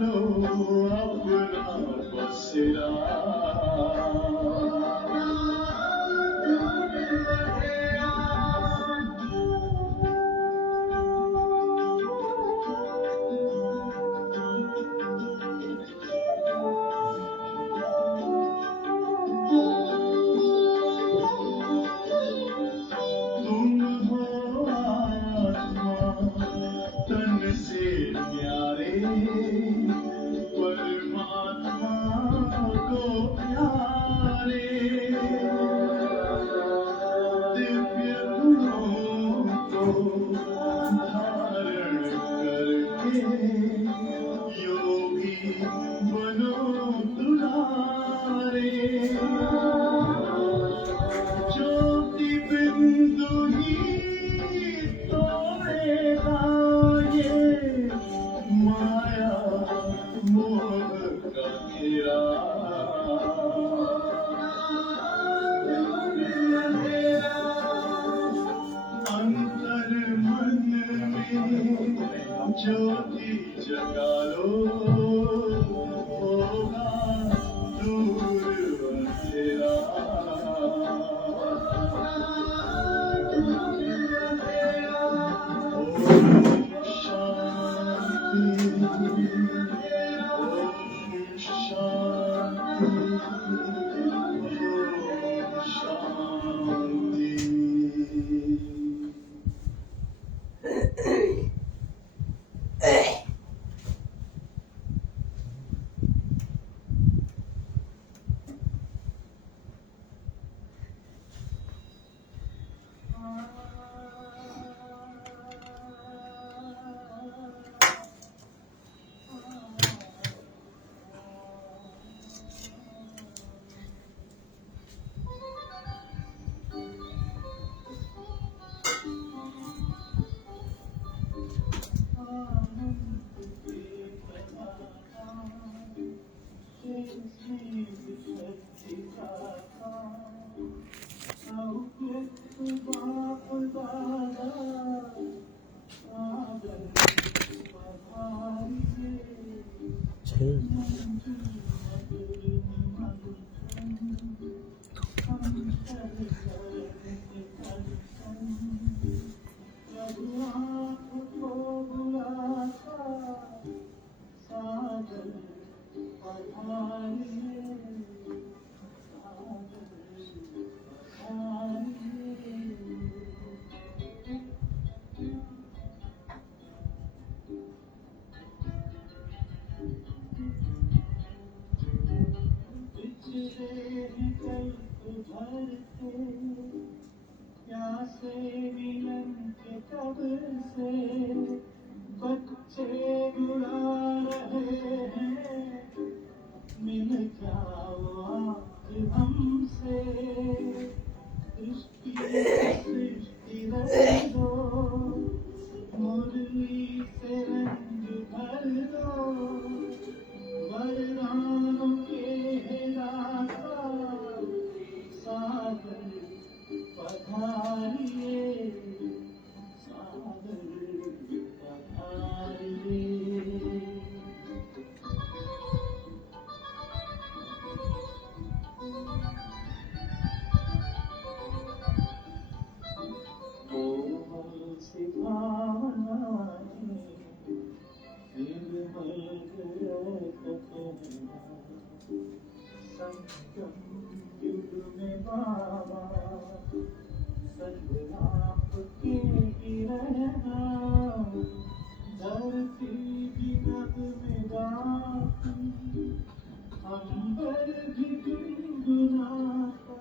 लो अपना बसेरा तुम हो आत्मा तन से प्यारे परमात्मा को प्यारे दिव्य गुणों को धारण करके योगी बनो दुलारे ज्योति बिंदु ही तोड़ेगा ये माया मोह का घेरा अंतर मन में ज्योति जगा लो होगा दूर अंधेरा प्यासे मिलन के कब से बच्चे बुला रहे हैं मिल जाओ आज हमसे सृष्टि रच दो मुरली से रंग भर दो वरदानों के दाता सागर पधारिए सागर पधारिए कोमल सी भावनाएं निर्मल कहना संगम युग में बाबा संग आपके ही रहना धरती भी नभ में गाती अंबर भी गुनगुनाता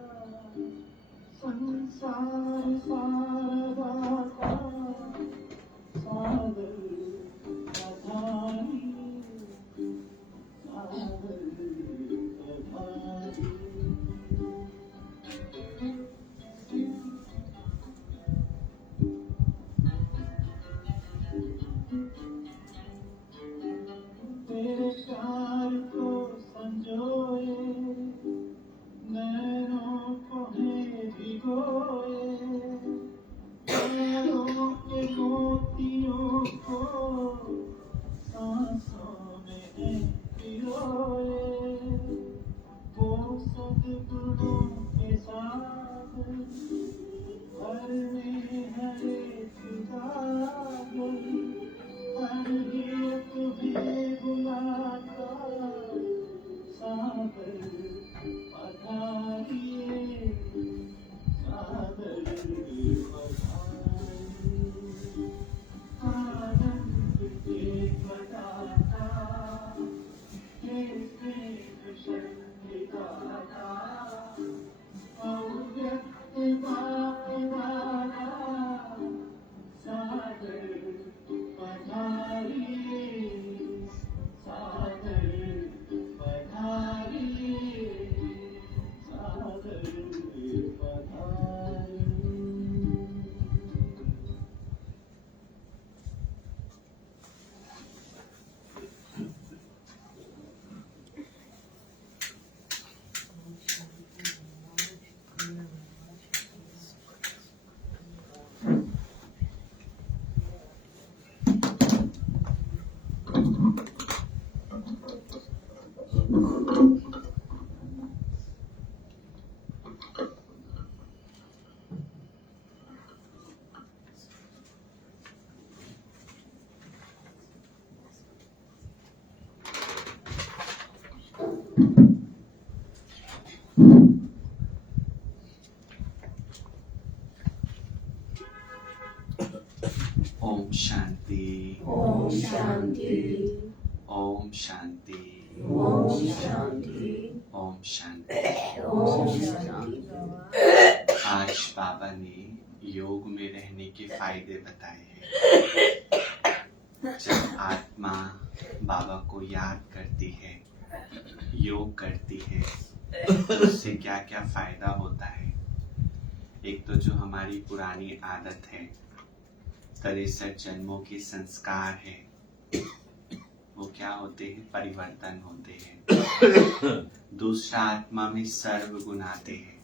संसार सारा गाता सागर पधारी सागर पधारी ओम शांति, ओम शांति, ओम शांति, ओम शांति, ओम शांति। ओम शांति। आज बाबा ने योग में रहने के फायदे बताए हैं। जब आत्मा बाबा को याद करती है, योग करती है, तो उससे क्या क्या फायदा होता है। एक तो जो हमारी पुरानी आदत है, 63 जन्मों के संस्कार है, वो क्या होते हैं, परिवर्तन होते हैं। दूसरा, आत्मा में सर्व गुण आते हैं।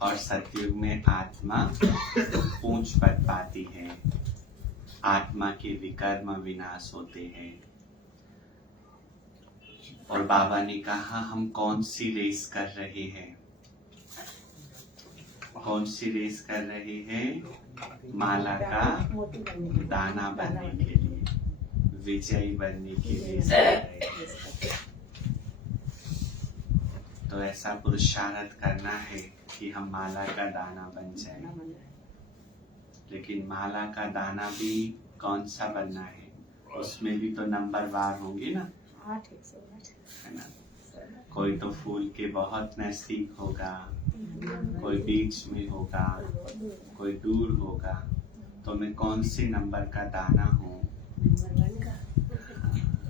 और सतयुग में आत्मा पूंछ पद पाती है। आत्मा के विकर्म विनाश होते हैं। और बाबा ने कहा, हम कौन सी रेस कर रहे हैं? कौन सी रेस कर रहे हैं? माला का दाना बनने के लिए, विजयी बनने के लिए कर रहे हैं। तो ऐसा पुरुषार्थ करना है कि हम माला का दाना बन जाए। लेकिन माला का दाना भी कौन सा बनना है? उसमें भी तो नंबरवार होंगे ना, है ना? कोई तो फूल के बहुत नजदीक होगा, कोई बीच में होगा, कोई दूर होगा। तो मैं कौन से नंबर का दाना हूँ?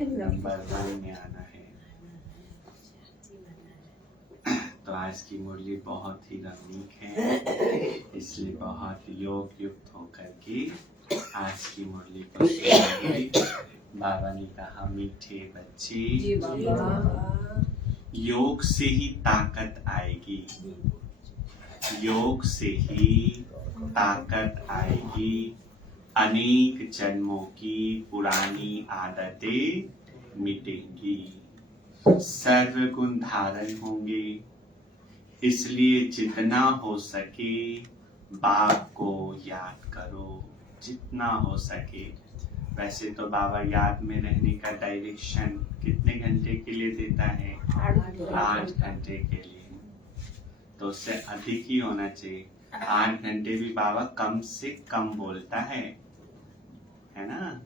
नंबर 1 में आना है। तो आज की मुरली बहुत ही रमणीक है, इसलिए बहुत योग युक्त होकर के आज की मुरली को सुनिए। बाबा ने कहा, मीठे बच्चे, योग से ही ताकत आएगी, योग से ही ताकत आएगी। अनेक जन्मों की पुरानी आदतें मिटेंगी, सर्व गुण धारण होंगे। इसलिए जितना हो सके बाप को याद करो, जितना हो सके। वैसे तो बाबा याद में रहने का डायरेक्शन कितने घंटे के लिए देता है? 8 घंटे के लिए। तो उससे अधिक ही होना चाहिए। 8 घंटे भी बाबा कम से कम बोलता है ना?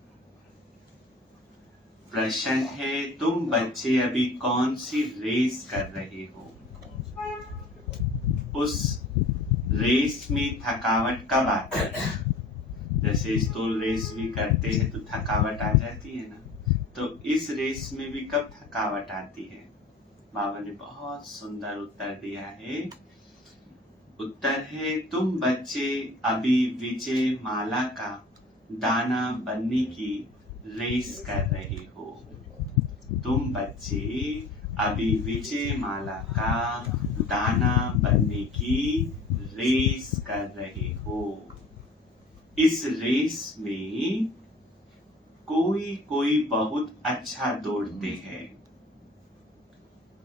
प्रश्न है, तुम बच्चे अभी कौन सी रेस कर रहे हो? उस रेस में थकावट कब आती है? जैसे स्थूल रेस भी करते हैं तो थकावट आ जाती है ना, तो इस रेस में भी कब थकावट आती है? बाबा ने बहुत सुंदर उत्तर दिया है। उत्तर है, तुम बच्चे अभी विजय माला का दाना बनने की रेस कर रहे हो। तुम बच्चे अभी विजय माला का दाना बनने की रेस कर रहे हो। इस रेस में कोई कोई बहुत अच्छा दौड़ते हैं,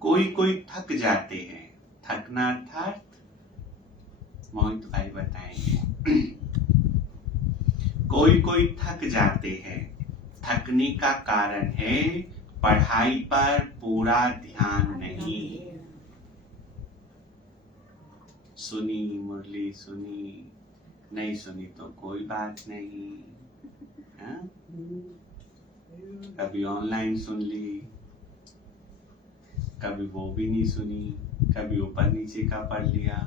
कोई कोई थक जाते हैं। थकना अर्थात मोहित भाई बताएंगे। कोई कोई थक जाते हैं। थकने का कारण है पढ़ाई पर पूरा ध्यान नहीं। सुनी मुरली, सुनी नहीं सुनी तो कोई बात नहीं, हाँ? कभी ऑनलाइन सुन ली, कभी वो भी नहीं सुनी, कभी ऊपर नीचे का पढ़ लिया,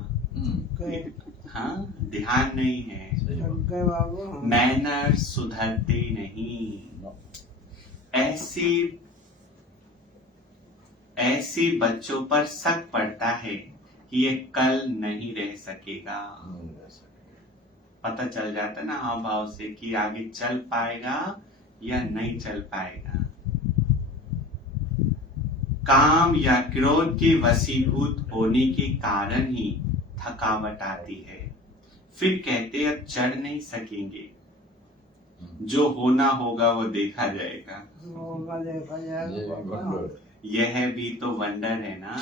हाँ? ध्यान नहीं है, मैनर सुधरते नहीं। ऐसे बच्चों पर शक पड़ता है कि ये कल नहीं रह सकेगा। पता चल जाता ना हाव भाव से कि आगे चल पाएगा या नहीं चल पाएगा। काम या क्रोध के वशीभूत होने के कारण ही थकावट आती है। फिर कहते अब चढ़ नहीं सकेंगे, जो होना होगा वो देखा जाएगा। यह भी तो वंडर है ना,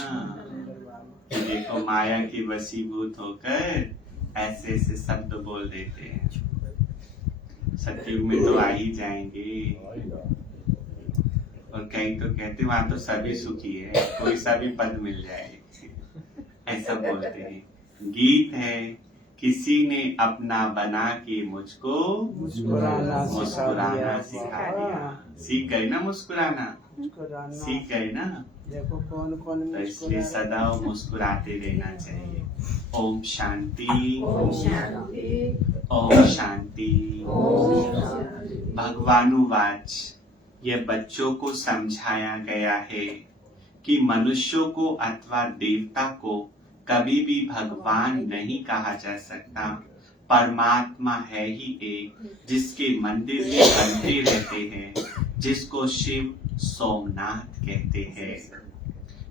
देखो माया के वशीभूत होकर ऐसे ऐसे शब्द बोल देते हैं। सतयुग में तो आ ही जाएंगे। और कई तो कहते वहां तो सभी सुखी है, कोई सा भी पद मिल जाए, ऐसा बोलते हैं। गीत है, किसी ने अपना बना के मुझको मुस्कुराना सिखा दिया। सीख गए ना मुस्कुराना, सीख गए ना। देखो कौन कौन तो इसलिए सदा मुस्कुराते रहना चाहिए। ओम शांति, ओम शांति, ओम शांति। ओम शांति। भगवानुवाच, यह बच्चों को समझाया गया है कि मनुष्यों को अथवा देवता को कभी भी भगवान नहीं कहा जा सकता। परमात्मा है ही एक, जिसके मंदिर में बनते रहते हैं, जिसको शिव सोमनाथ कहते हैं।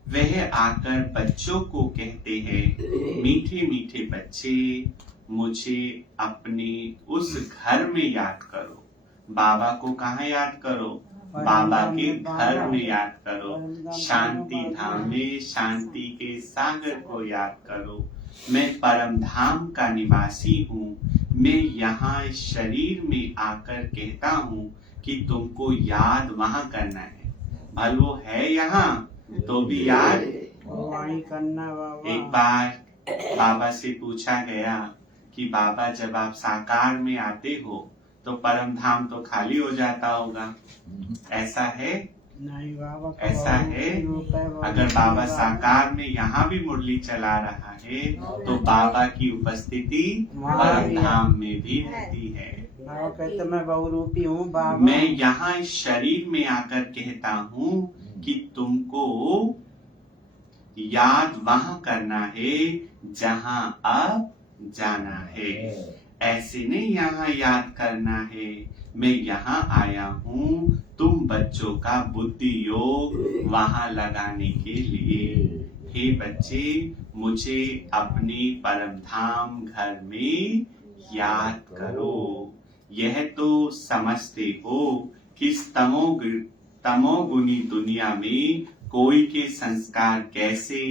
वह आकर बच्चों को कहते हैं, मीठे मीठे बच्चे, मुझे अपने उस घर में याद करो। बाबा को कहाँ याद करो? बाबा के घर में याद करो। शांति धाम में शांति के सागर को याद करो। मैं परम धाम का निवासी हूँ। मैं यहाँ इस शरीर में आकर कहता हूँ कि तुमको याद वहाँ करना है। भले वो है यहाँ तो भी याद वही करना बाबा। एक बार बाबा से पूछा गया कि बाबा जब आप साकार में आते हो तो परम धाम तो खाली हो जाता होगा, ऐसा है? नहीं बाबा, ऐसा है? अगर बाबा साकार में यहाँ भी मुरली चला रहा है तो बाबा की उपस्थिति परम धाम में भी रहती है। बाबा कहते मैं बहुरूपी हूँ बाबा। मैं यहाँ इस शरीर में आकर कहता हूँ कि तुमको याद वहाँ करना है जहाँ अब जाना है। ऐसे नहीं यहाँ याद करना है। मैं यहाँ आया हूँ तुम बच्चों का बुद्धि योग वहाँ लगाने के लिए। हे बच्चे, मुझे अपने परम धाम घर में याद करो। यह तो समझते हो कि तमोगुनी दुनिया में कोई के संस्कार कैसे,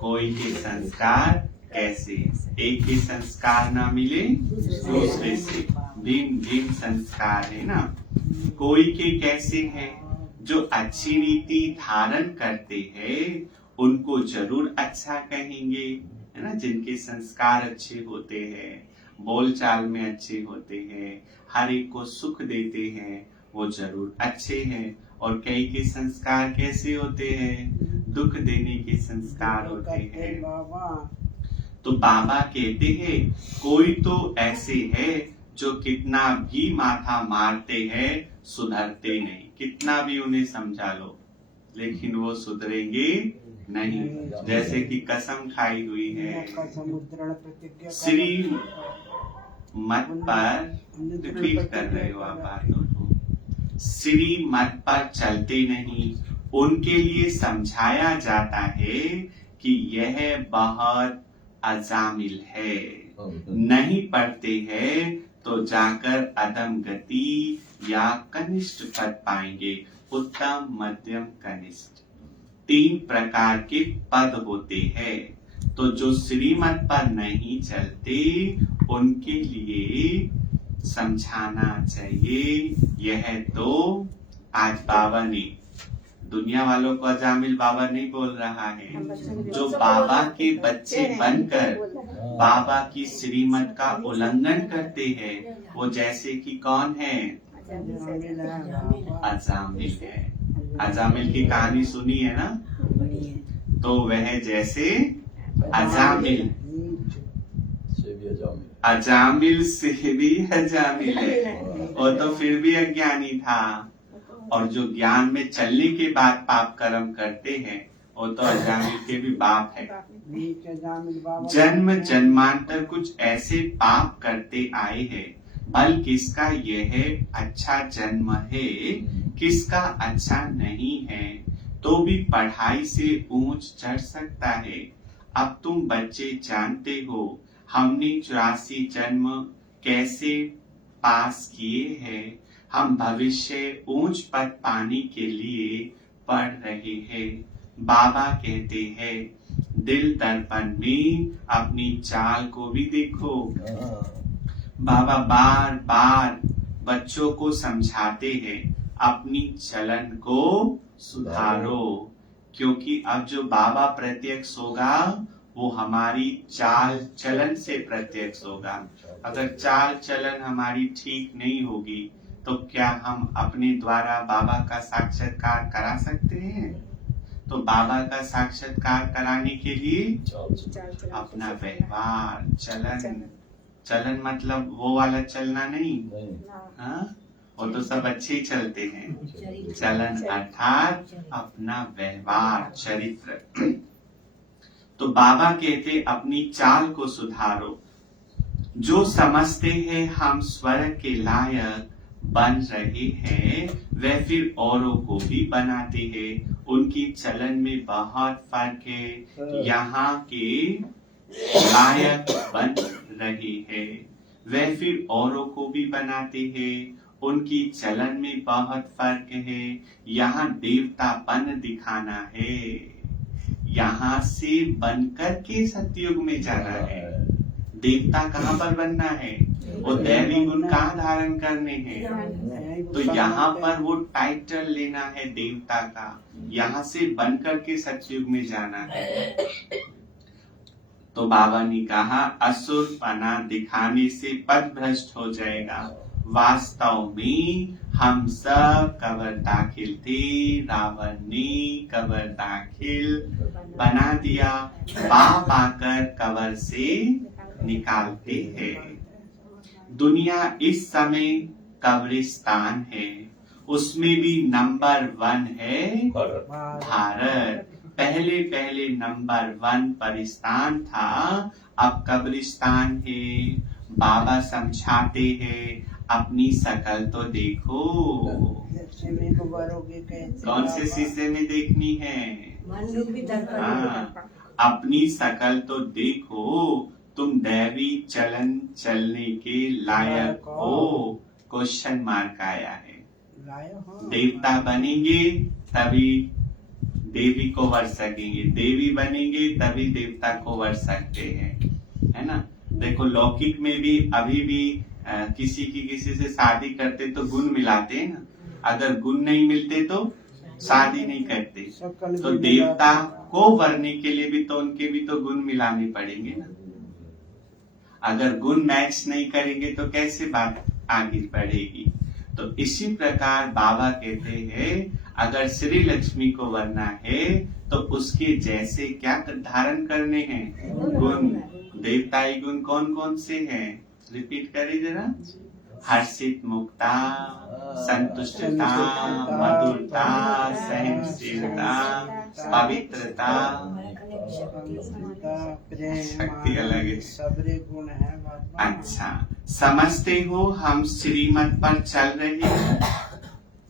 कोई के संस्कार कैसे। एक के संस्कार ना मिले दूसरे से, भिन्न भिन्न संस्कार है ना। कोई के कैसे है, जो अच्छी रीति धारण करते हैं उनको जरूर अच्छा कहेंगे, है ना। जिनके संस्कार अच्छे होते हैं, बोलचाल में अच्छे होते हैं, हर एक को सुख देते हैं, वो जरूर अच्छे हैं। और कई के संस्कार कैसे होते हैं, दुख देने के संस्कार होते हैं। तो बाबा कहते हैं कोई तो ऐसे है जो कितना भी माथा मारते हैं सुधरते नहीं। कितना भी उन्हें समझा लो लेकिन वो सुधरेंगे नहीं। जैसे कि कसम खाई हुई है, श्री मत पर रिपीट कर रहे हो आप बातों को, श्री मत पर चलते नहीं। उनके लिए समझाया जाता है कि यह बहुत अजामिल है, नहीं पढ़ते हैं तो जाकर अधम गति या कनिष्ठ पद पाएंगे। उत्तम, मध्यम, कनिष्ठ 3 प्रकार के पद होते हैं। तो जो श्रीमत पर नहीं चलते उनके लिए समझाना चाहिए। यह तो आज बाबा ने दुनिया वालों को अजामिल बाबा नहीं बोल रहा है। जो बाबा के बच्चे बनकर बाबा की श्रीमत का उल्लंघन करते हैं वो जैसे कि कौन है, अजामिल है। अजामिल की कहानी सुनी है ना, तो वह जैसे अजामिल, अजामिल से भी अजामिल है। वो तो फिर भी अज्ञानी था। और जो ज्ञान में चलने के बाद पाप कर्म करते हैं वो तो अजामिल के भी बाप है। जन्म जन्मांतर कुछ ऐसे पाप करते आए हैं, बल किसका यह अच्छा जन्म है, किसका अच्छा नहीं है, तो भी पढ़ाई से ऊंच चढ़ सकता है। अब तुम बच्चे जानते हो हमने 84 जन्म कैसे पास किए हैं। हम भविष्य ऊंच पद पाने के लिए पढ़ रहे हैं। बाबा कहते हैं दिल दर्पण में अपनी चाल को भी देखो। बाबा बार बार बच्चों को समझाते हैं अपनी चलन को सुधारो, क्योंकि अब जो बाबा प्रत्यक्ष होगा वो हमारी चाल चलन से प्रत्यक्ष होगा। अगर चाल चलन हमारी ठीक नहीं होगी तो क्या हम अपने द्वारा बाबा का साक्षात्कार करा सकते हैं? तो बाबा का साक्षात्कार कराने के लिए अपना व्यवहार चलन, चलन मतलब वो वाला चलना नहीं, हाँ वो तो सब अच्छे ही चलते हैं। चलन अर्थात अपना व्यवहार चरित्र। तो बाबा कहते अपनी चाल को सुधारो। जो समझते हैं हम स्वर्ग के लायक बन रहे हैं वे फिर औरों को भी बनाते हैं। उनकी चलन में बहुत फर्क है। यहाँ के लायक बन रहे हैं वे फिर औरों को भी बनाते हैं। उनकी चलन में बहुत फर्क है। यहाँ देवतापन दिखाना है, यहाँ से बनकर के सतयुग में जाना है। देवता कहाँ पर बनना है? वो दैवी गुण कहाँ धारण करने हैं? तो यहाँ पर वो टाइटल लेना है देवता का, यहाँ से बनकर के सतयुग में जाना है। तो बाबा ने कहा असुर पना दिखाने से पद भ्रष्ट हो जाएगा। वास्तव में हम सब कबर दाखिल थे, रावण ने कबर दाखिल बना दिया। बाप आकर कबर से निकालते हैं। दुनिया इस समय कब्रिस्तान है, उसमें भी नंबर 1 है भारत। पहले पहले नंबर 1 पाकिस्तान था, अब कब्रिस्तान है। बाबा समझाते हैं अपनी शकल तो देखो। कौन से शीशे में देखनी है? हाँ, अपनी शकल तो देखो, तुम दैवी चलन चलने के लायक हो। क्वेश्चन मार्क आया है। देवता बनेंगे तभी देवी को वर सकेंगे, देवी बनेंगे तभी देवता को वर सकते हैं, है ना। देखो लौकिक में भी अभी भी किसी से शादी करते तो गुण मिलाते हैं ना। अगर गुण नहीं मिलते तो शादी नहीं करते। तो देवता को वरने के लिए भी तो उनके भी तो गुण मिलाने पड़ेंगे ना। अगर गुण मैच नहीं करेंगे तो कैसे बात आगे बढ़ेगी। तो इसी प्रकार बाबा कहते हैं अगर श्री लक्ष्मी को वरना है तो उसके जैसे क्या धारण करने हैं? गुण। देवताई गुण कौन कौन से हैं? रिपीट करिए जरा। हर्षित मुक्ता, संतुष्टता, मधुरता, सहनशीलता, पवित्रता, शक्ति अलग है, सबरे गुण है। अच्छा, समझते हो हम श्रीमत पर चल रहे हैं?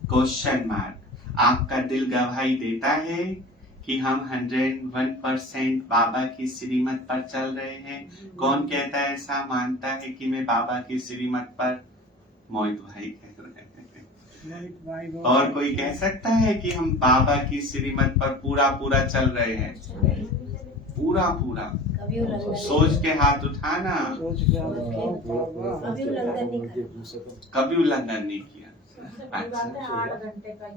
Question mark. आपका दिल गवाही देता है कि हम 101% बाबा की श्रीमत पर चल रहे हैं? कौन कहता है ऐसा मानता है कि मैं बाबा की श्रीमत पर? मोहित भाई कह रहे हैं। और कोई कह सकता है कि हम बाबा की श्रीमत पर पूरा पूरा चल रहे हैं? पूरा पूरा सोच के हाथ उठाना। कभी उल्लंघन नहीं किया। अच्छा,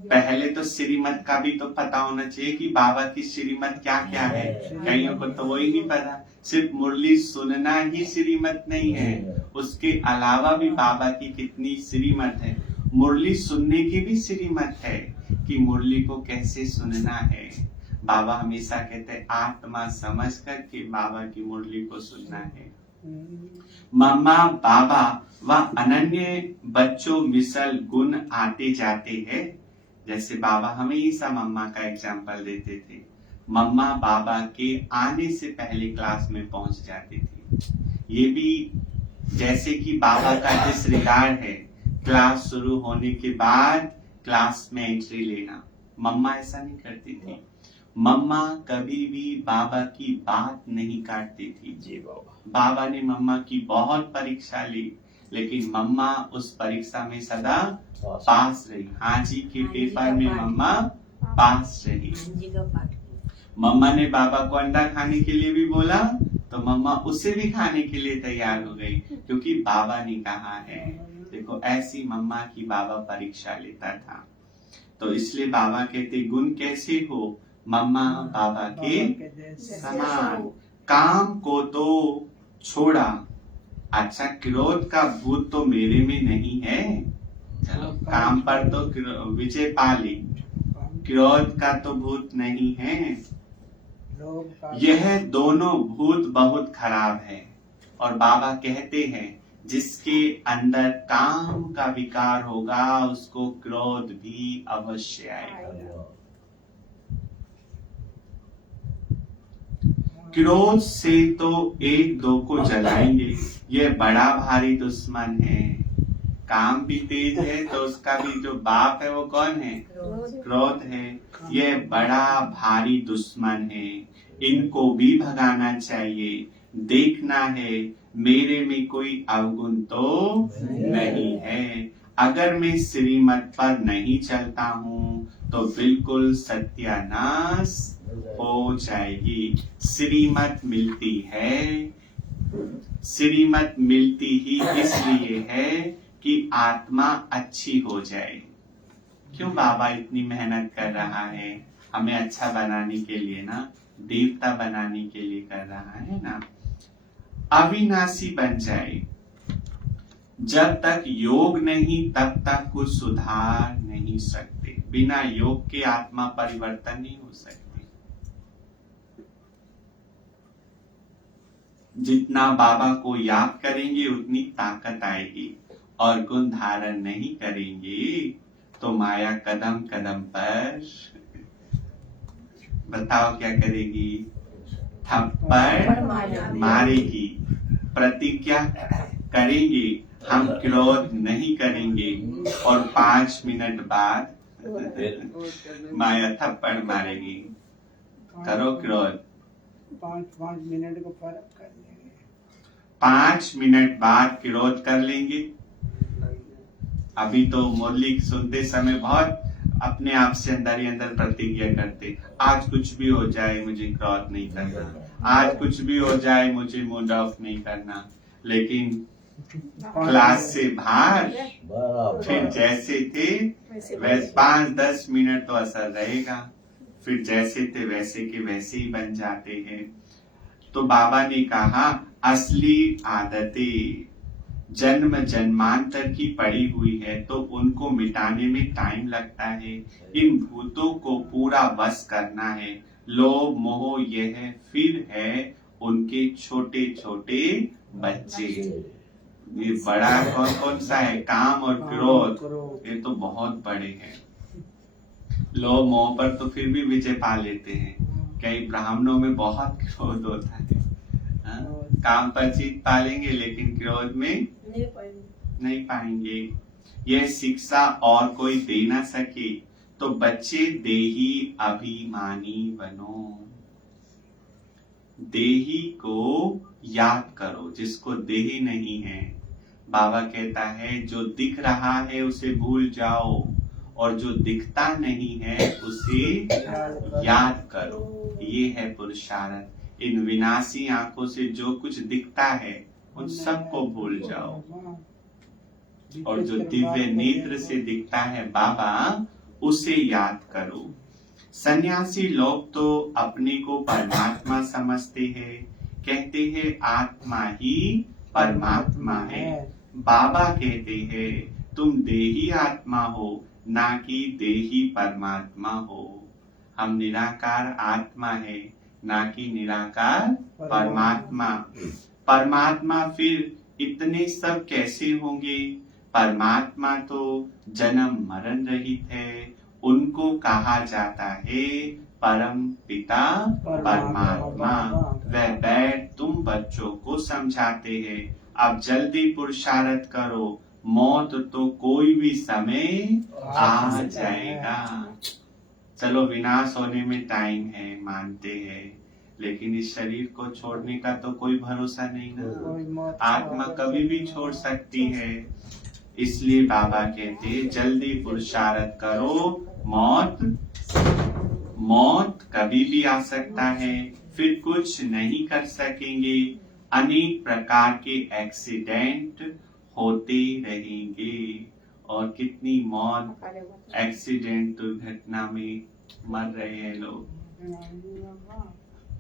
पहले तो श्रीमत का भी तो पता होना चाहिए कि बाबा की श्रीमत क्या क्या है। कईयों को तो वही नहीं पता। सिर्फ मुरली सुनना ही श्रीमत नहीं है, उसके अलावा भी बाबा की कितनी श्रीमत है। मुरली सुनने की भी श्रीमत है कि मुरली को कैसे सुनना है। बाबा हमेशा कहते हैं आत्मा समझ कर के बाबा की मुरली को सुनना है। मम्मा बाबा व अनन्य बच्चों मिसल गुण आते जाते हैं। जैसे बाबा हमेशा मम्मा का एग्जाम्पल देते थे। मम्मा बाबा के आने से पहले क्लास में पहुंच जाती थी। ये भी जैसे कि बाबा का डिसरिगार्ड है, क्लास शुरू होने के बाद क्लास में एंट्री लेना। मम्मा ऐसा नहीं करती थी। मम्मा कभी भी बाबा की बात नहीं काटती थी। जी बाबा ने मम्मा की बहुत परीक्षा ली, लेकिन मम्मा उस परीक्षा में सदा पास रही। हाँ जी के पेपर में मम्मा पास रही। मम्मा ने बाबा को अंडा खाने के लिए भी बोला तो मम्मा उसे भी खाने के लिए तैयार हो गई, क्योंकि बाबा ने कहा है। देखो ऐसी मम्मा की बाबा परीक्षा लेता था। तो इसलिए बाबा कहते गुण कैसे हो, मम्मा बाबा के जैसे समान। काम को तो छोड़ा, अच्छा क्रोध का भूत तो मेरे में नहीं है। चलो काम पर तो विजय पा ली, क्रोध का तो भूत नहीं है। लोग का यह दोनों भूत बहुत खराब है। और बाबा कहते हैं जिसके अंदर काम का विकार होगा उसको क्रोध भी अवश्य आएगा। क्रोध से तो एक दो को जलाएंगे, ये बड़ा भारी दुश्मन है। काम भी तेज है तो उसका भी जो बाप है वो कौन है, क्रोध है। ये बड़ा भारी दुश्मन है, इनको भी भगाना चाहिए। देखना है मेरे में कोई अवगुण तो नहीं है। अगर मैं श्रीमत पर नहीं चलता हूँ तो बिल्कुल सत्यानाश हो जाएगी। श्रीमत मिलती है, श्रीमत मिलती ही इसलिए है कि आत्मा अच्छी हो जाए। क्यों बाबा इतनी मेहनत कर रहा है, हमें अच्छा बनाने के लिए ना, देवता बनाने के लिए कर रहा है ना। अविनाशी बन जाए। जब तक योग नहीं तब तक कुछ सुधार नहीं सकते। बिना योग के आत्मा परिवर्तन नहीं हो सकती। जितना बाबा को याद करेंगे उतनी ताकत आएगी। और गुण धारण नहीं करेंगे तो माया कदम कदम पर बताओ क्या करेगी, थप्पड़ मारेगी। प्रतिज्ञा करेंगे हम क्रोध नहीं करेंगे और 5 मिनट बाद माया थप्पड़ मारेगी। करो क्रोध, 5 मिनट को फर्क कर लेंगे। 5 मिनट बाद क्रोध कर लेंगे। अभी तो मुरली सुनते समय बहुत अपने आप से अंदर ही अंदर प्रतिज्ञा करते, आज कुछ भी हो जाए मुझे क्रोध नहीं करना, आज कुछ भी हो जाए मुझे मूड ऑफ नहीं करना। लेकिन क्लास से बाहर फिर जैसे थे वैसे 5-10 मिनट तो असर रहेगा, फिर जैसे थे वैसे के वैसे ही बन जाते हैं। तो बाबा ने कहा असली आदतें जन्म जन्मांतर की पड़ी हुई है तो उनको मिटाने में टाइम लगता है। इन भूतों को पूरा वश करना है। लोभ मोह यह फिर है उनके छोटे छोटे बच्चे। ये बड़ा कौन कौन सा है, काम और क्रोध, ये तो बहुत बड़े हैं। लोभ मोह पर तो फिर भी विजय पा लेते हैं। कई ब्राह्मणों में बहुत क्रोध होता है। काम पर जीत पा लेंगे लेकिन क्रोध में नहीं पाएंगे। यह शिक्षा और कोई दे ना सके तो बच्चे देही अभिमानी बनो। देही को याद करो जिसको देही नहीं है। बाबा कहता है जो दिख रहा है उसे भूल जाओ और जो दिखता नहीं है उसे याद करो। ये है पुरुषार्थ। इन विनाशी आंखों से जो कुछ दिखता है उन सबको भूल जाओ और जो दिव्य नेत्र से दिखता है बाबा उसे याद करो। सन्यासी लोग तो अपने को परमात्मा समझते हैं, कहते हैं आत्मा ही परमात्मा है। बाबा कहते हैं तुम देही आत्मा हो ना कि देही परमात्मा हो। हम निराकार आत्मा है ना कि निराकार परमात्मा। परमात्मा फिर इतने सब कैसे होंगे? परमात्मा तो जन्म मरण रहित है। उनको कहा जाता है परम पिता परमात्मा। वह बैठ तुम बच्चों को समझाते हैं अब जल्दी पुरुषार्थ करो, मौत तो कोई भी समय आ जाएगा। चलो विनाश होने में टाइम है मानते हैं, लेकिन इस शरीर को छोड़ने का तो कोई भरोसा नहीं ना। आत्मा कभी भी छोड़ सकती है। इसलिए बाबा कहते जल्दी पुरुषार्थ करो, मौत कभी भी आ सकता है, फिर कुछ नहीं कर सकेंगे। अनेक प्रकार के एक्सीडेंट होते रहेंगे और कितनी मौत एक्सीडेंट दुर्घटना में मर रहे हैं लोग।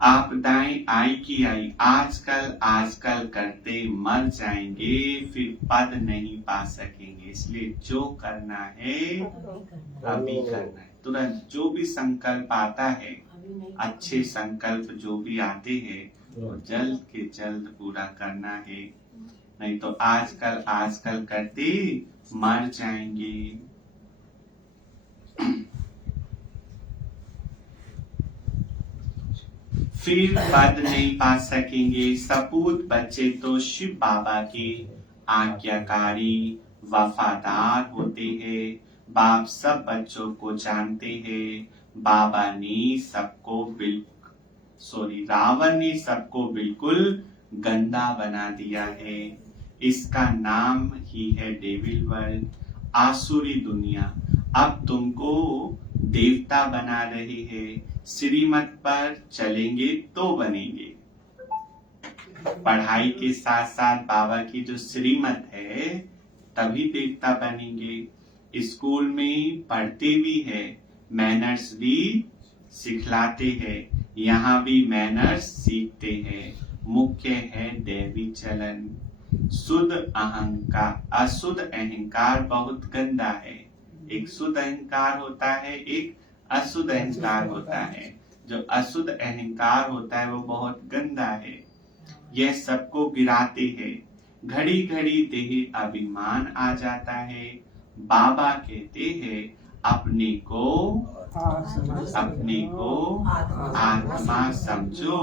आपदाएं आई की आई, आजकल करते मर जाएंगे, फिर पद नहीं पा सकेंगे। इसलिए जो करना है अभी करना है, तुरंत। जो भी संकल्प आता है, अच्छे संकल्प जो भी आते हैं वो जल्द के जल्द पूरा करना है, नहीं तो आजकल करते मर जाएंगे। फिर पद नहीं पा सकेंगे। सपूत बच्चे तो शिव बाबा के आज्ञाकारी वफादार होते हैं। बाप सब बच्चों को जानते हैं। बाबा ने रावण ने सबको बिल्कुल गंदा बना दिया है। इसका नाम ही है डेविल वर्ल्ड, आसुरी दुनिया। अब तुमको देवता बना रहे हैं। श्रीमत पर चलेंगे तो बनेंगे। पढ़ाई के साथ साथ बाबा की जो श्रीमत है तभी देवता बनेंगे। स्कूल में पढ़ते भी है, मैनर्स भी सिखलाते हैं, यहाँ भी मैनर्स सीखते हैं। मुख्य है दैवी चलन। शुद्ध अहंकार, अशुद्ध अहंकार बहुत गंदा है। एक शुद्ध अहंकार होता है, एक अशुद्ध अहंकार होता है। जो अशुद्ध अहंकार होता है वो बहुत गंदा है। यह सबको गिराते हैं। घड़ी घड़ी देह अभिमान आ जाता है। बाबा कहते हैं अपने को आत्मा समझो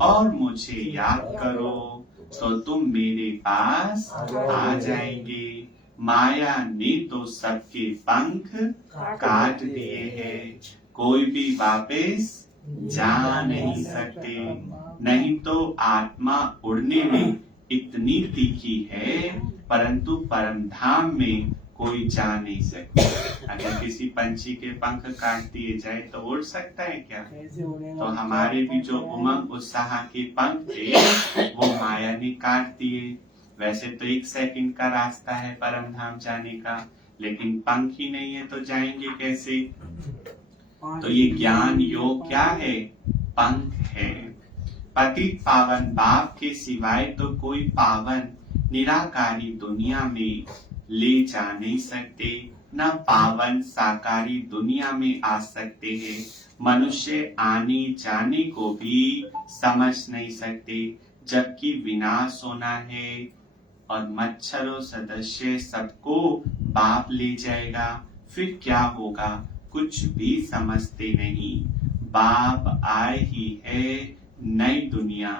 और मुझे याद करो तो तुम मेरे पास आ जाएंगे। माया ने तो सबके पंख काट दिए हैं, कोई भी वापस जा नहीं सकते। नहीं तो आत्मा उड़ने में इतनी तीखी है, परंतु परम धाम में कोई जा नहीं सकता। अगर किसी पंछी के पंख काट दिए जाए तो उड़ सकता है क्या? तो हमारे भी जो उमंग उत्साह के पंख थे वो माया ने काट दिए। वैसे तो 1 सेकंड का रास्ता है परम धाम जाने का, लेकिन पंख ही नहीं है तो जाएंगे कैसे? तो ये ज्ञान योग क्या है? पंख है। पतित पावन बाप के सिवाय तो कोई पावन निराकारी दुनिया में ले जा नहीं सकते, न पावन साकारी दुनिया में आ सकते हैं। मनुष्य आने जाने को भी समझ नहीं सकते, जबकि विनाश होना है और मच्छरों सदस्य सबको बाप ले जाएगा। फिर क्या होगा? कुछ भी समझते नहीं। बाप आए ही है नई दुनिया,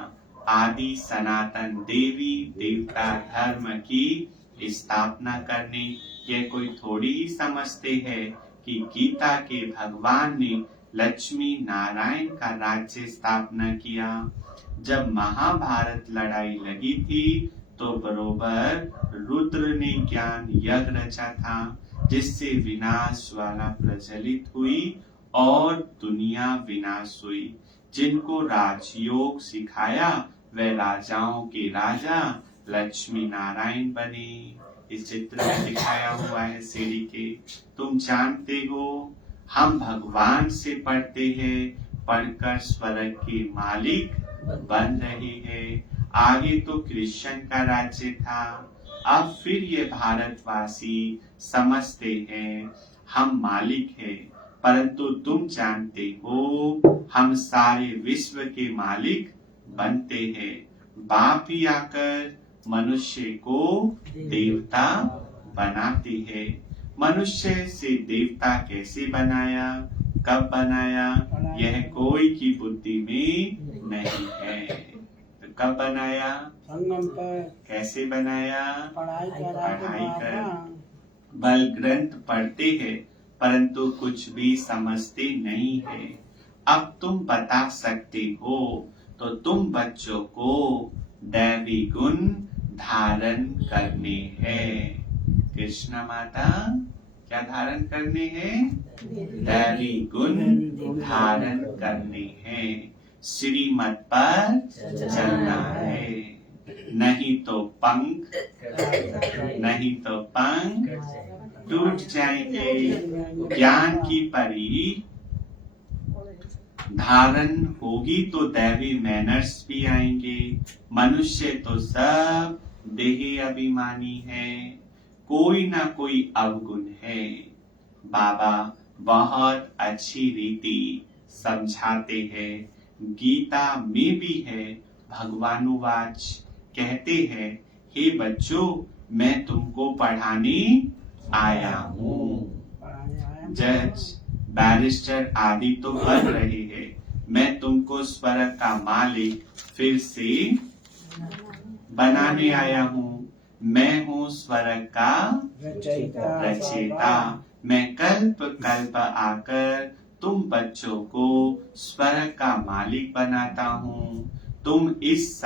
आदि सनातन देवी देवता धर्म की स्थापना करने। ये कोई थोड़ी ही समझते हैं कि गीता के भगवान ने लक्ष्मी नारायण का राज्य स्थापना किया। जब महाभारत लड़ाई लगी थी तो बरोबर रुद्र ने ज्ञान यज्ञ रचा था, जिससे विनाश वाला प्रज्वलित हुई और दुनिया विनाश हुई। जिनको राजयोग सिखाया वे राजाओं के राजा लक्ष्मी नारायण बने। इस चित्र में दिखाया हुआ है सीढ़ी के। तुम जानते हो हम भगवान से पढ़ते हैं, पढ़कर स्वर्ग के मालिक बन रहे हैं। आगे तो कृष्ण का राज्य था, अब फिर ये भारतवासी समझते हैं हम मालिक हैं, परंतु तुम जानते हो हम सारे विश्व के मालिक बनते हैं। बाप ही आकर मनुष्य को देवता बनाते हैं। मनुष्य से देवता कैसे बनाया, कब बनाया, यह कोई की बुद्धि में नहीं है। तो कब बनाया? संगम पर। कैसे बनाया? पढ़ाई कर बल ग्रंथ पढ़ते हैं परंतु कुछ भी समझते नहीं है। अब तुम बता सकते हो तो तुम बच्चों को दैवी गुण धारण करने हैं। कृष्ण माता क्या धारण करने हैं? दैवी गुण धारण करने हैं। श्रीमत पर चलना है। नहीं तो पंख नहीं तो पंख टूट जाएंगे। ज्ञान की परी धारण होगी तो दैवी मैनर्स भी आएंगे। मनुष्य तो सब देही अभिमानी है, कोई ना कोई अवगुण है। बाबा बहुत अच्छी रीति समझाते हैं। गीता में भी है भगवानुवाच, कहते हैं हे बच्चों मैं तुमको पढ़ाने आया हूँ। पढ़ाने आया। जज बैरिस्टर आदि तो बन रहे हैं, मैं तुमको स्वर्ग का मालिक फिर से बनाने आया हूँ। मैं हूँ स्वर्ग का रचयिता। मैं कल्प कल्प आकर तुम बच्चों को स्वर्ग का मालिक बनाता हूँ। तुम इस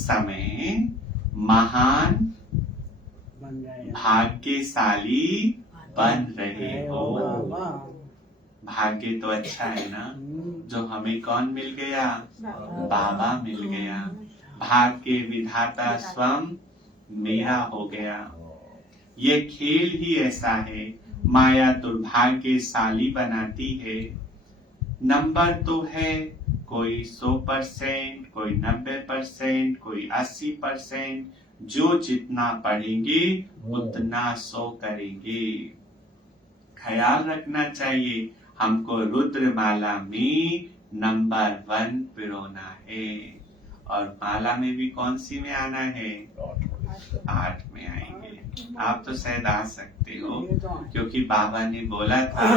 समय महान बन रहे भाग्यशाली बन रहे हो। बाबा। भाग्य तो अच्छा है ना, जो हमें कौन मिल गया? बाबा मिल गया। भाग्य विधाता स्वयं मेरा हो गया। ये खेल ही ऐसा है, माया दुर्भाग्यशाली बनाती है। नंबर तो है कोई 100%, कोई 90%, कोई 80%। जो जितना पढ़ेंगे उतना 100 करेंगे। ख्याल रखना चाहिए, हमको रुद्रमाला में नंबर 1 पिरोना है। और माला में भी कौन सी में आना है? 8 में आएंगे। आप तो शायद आ सकते हो, क्योंकि बाबा ने बोला था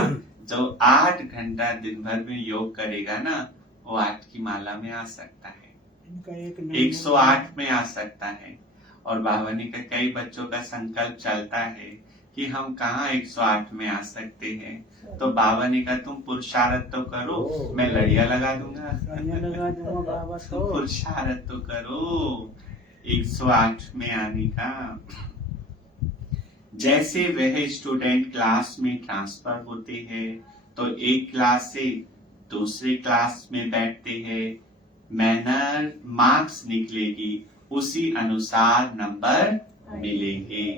जो 8 घंटा दिन भर में योग करेगा ना, वो 8 की माला में आ सकता है, इनका एक 108 में आ सकता है। और बाबा ने कहा कई बच्चों का संकल्प चलता है कि हम कहाँ 108 में आ सकते हैं। तो बाबा ने कहा तुम पुरुषार्थ तो करो, मैं लड़िया लगा दूंगा। लगा दूंगा बाबा। तुम पुरुषार्थ तो करो 108 में आने का। जैसे वह स्टूडेंट क्लास में ट्रांसफर होते हैं तो एक क्लास से दूसरे क्लास में बैठते हैं, मैनर मार्क्स निकलेगी, उसी अनुसार नंबर मिलेंगे।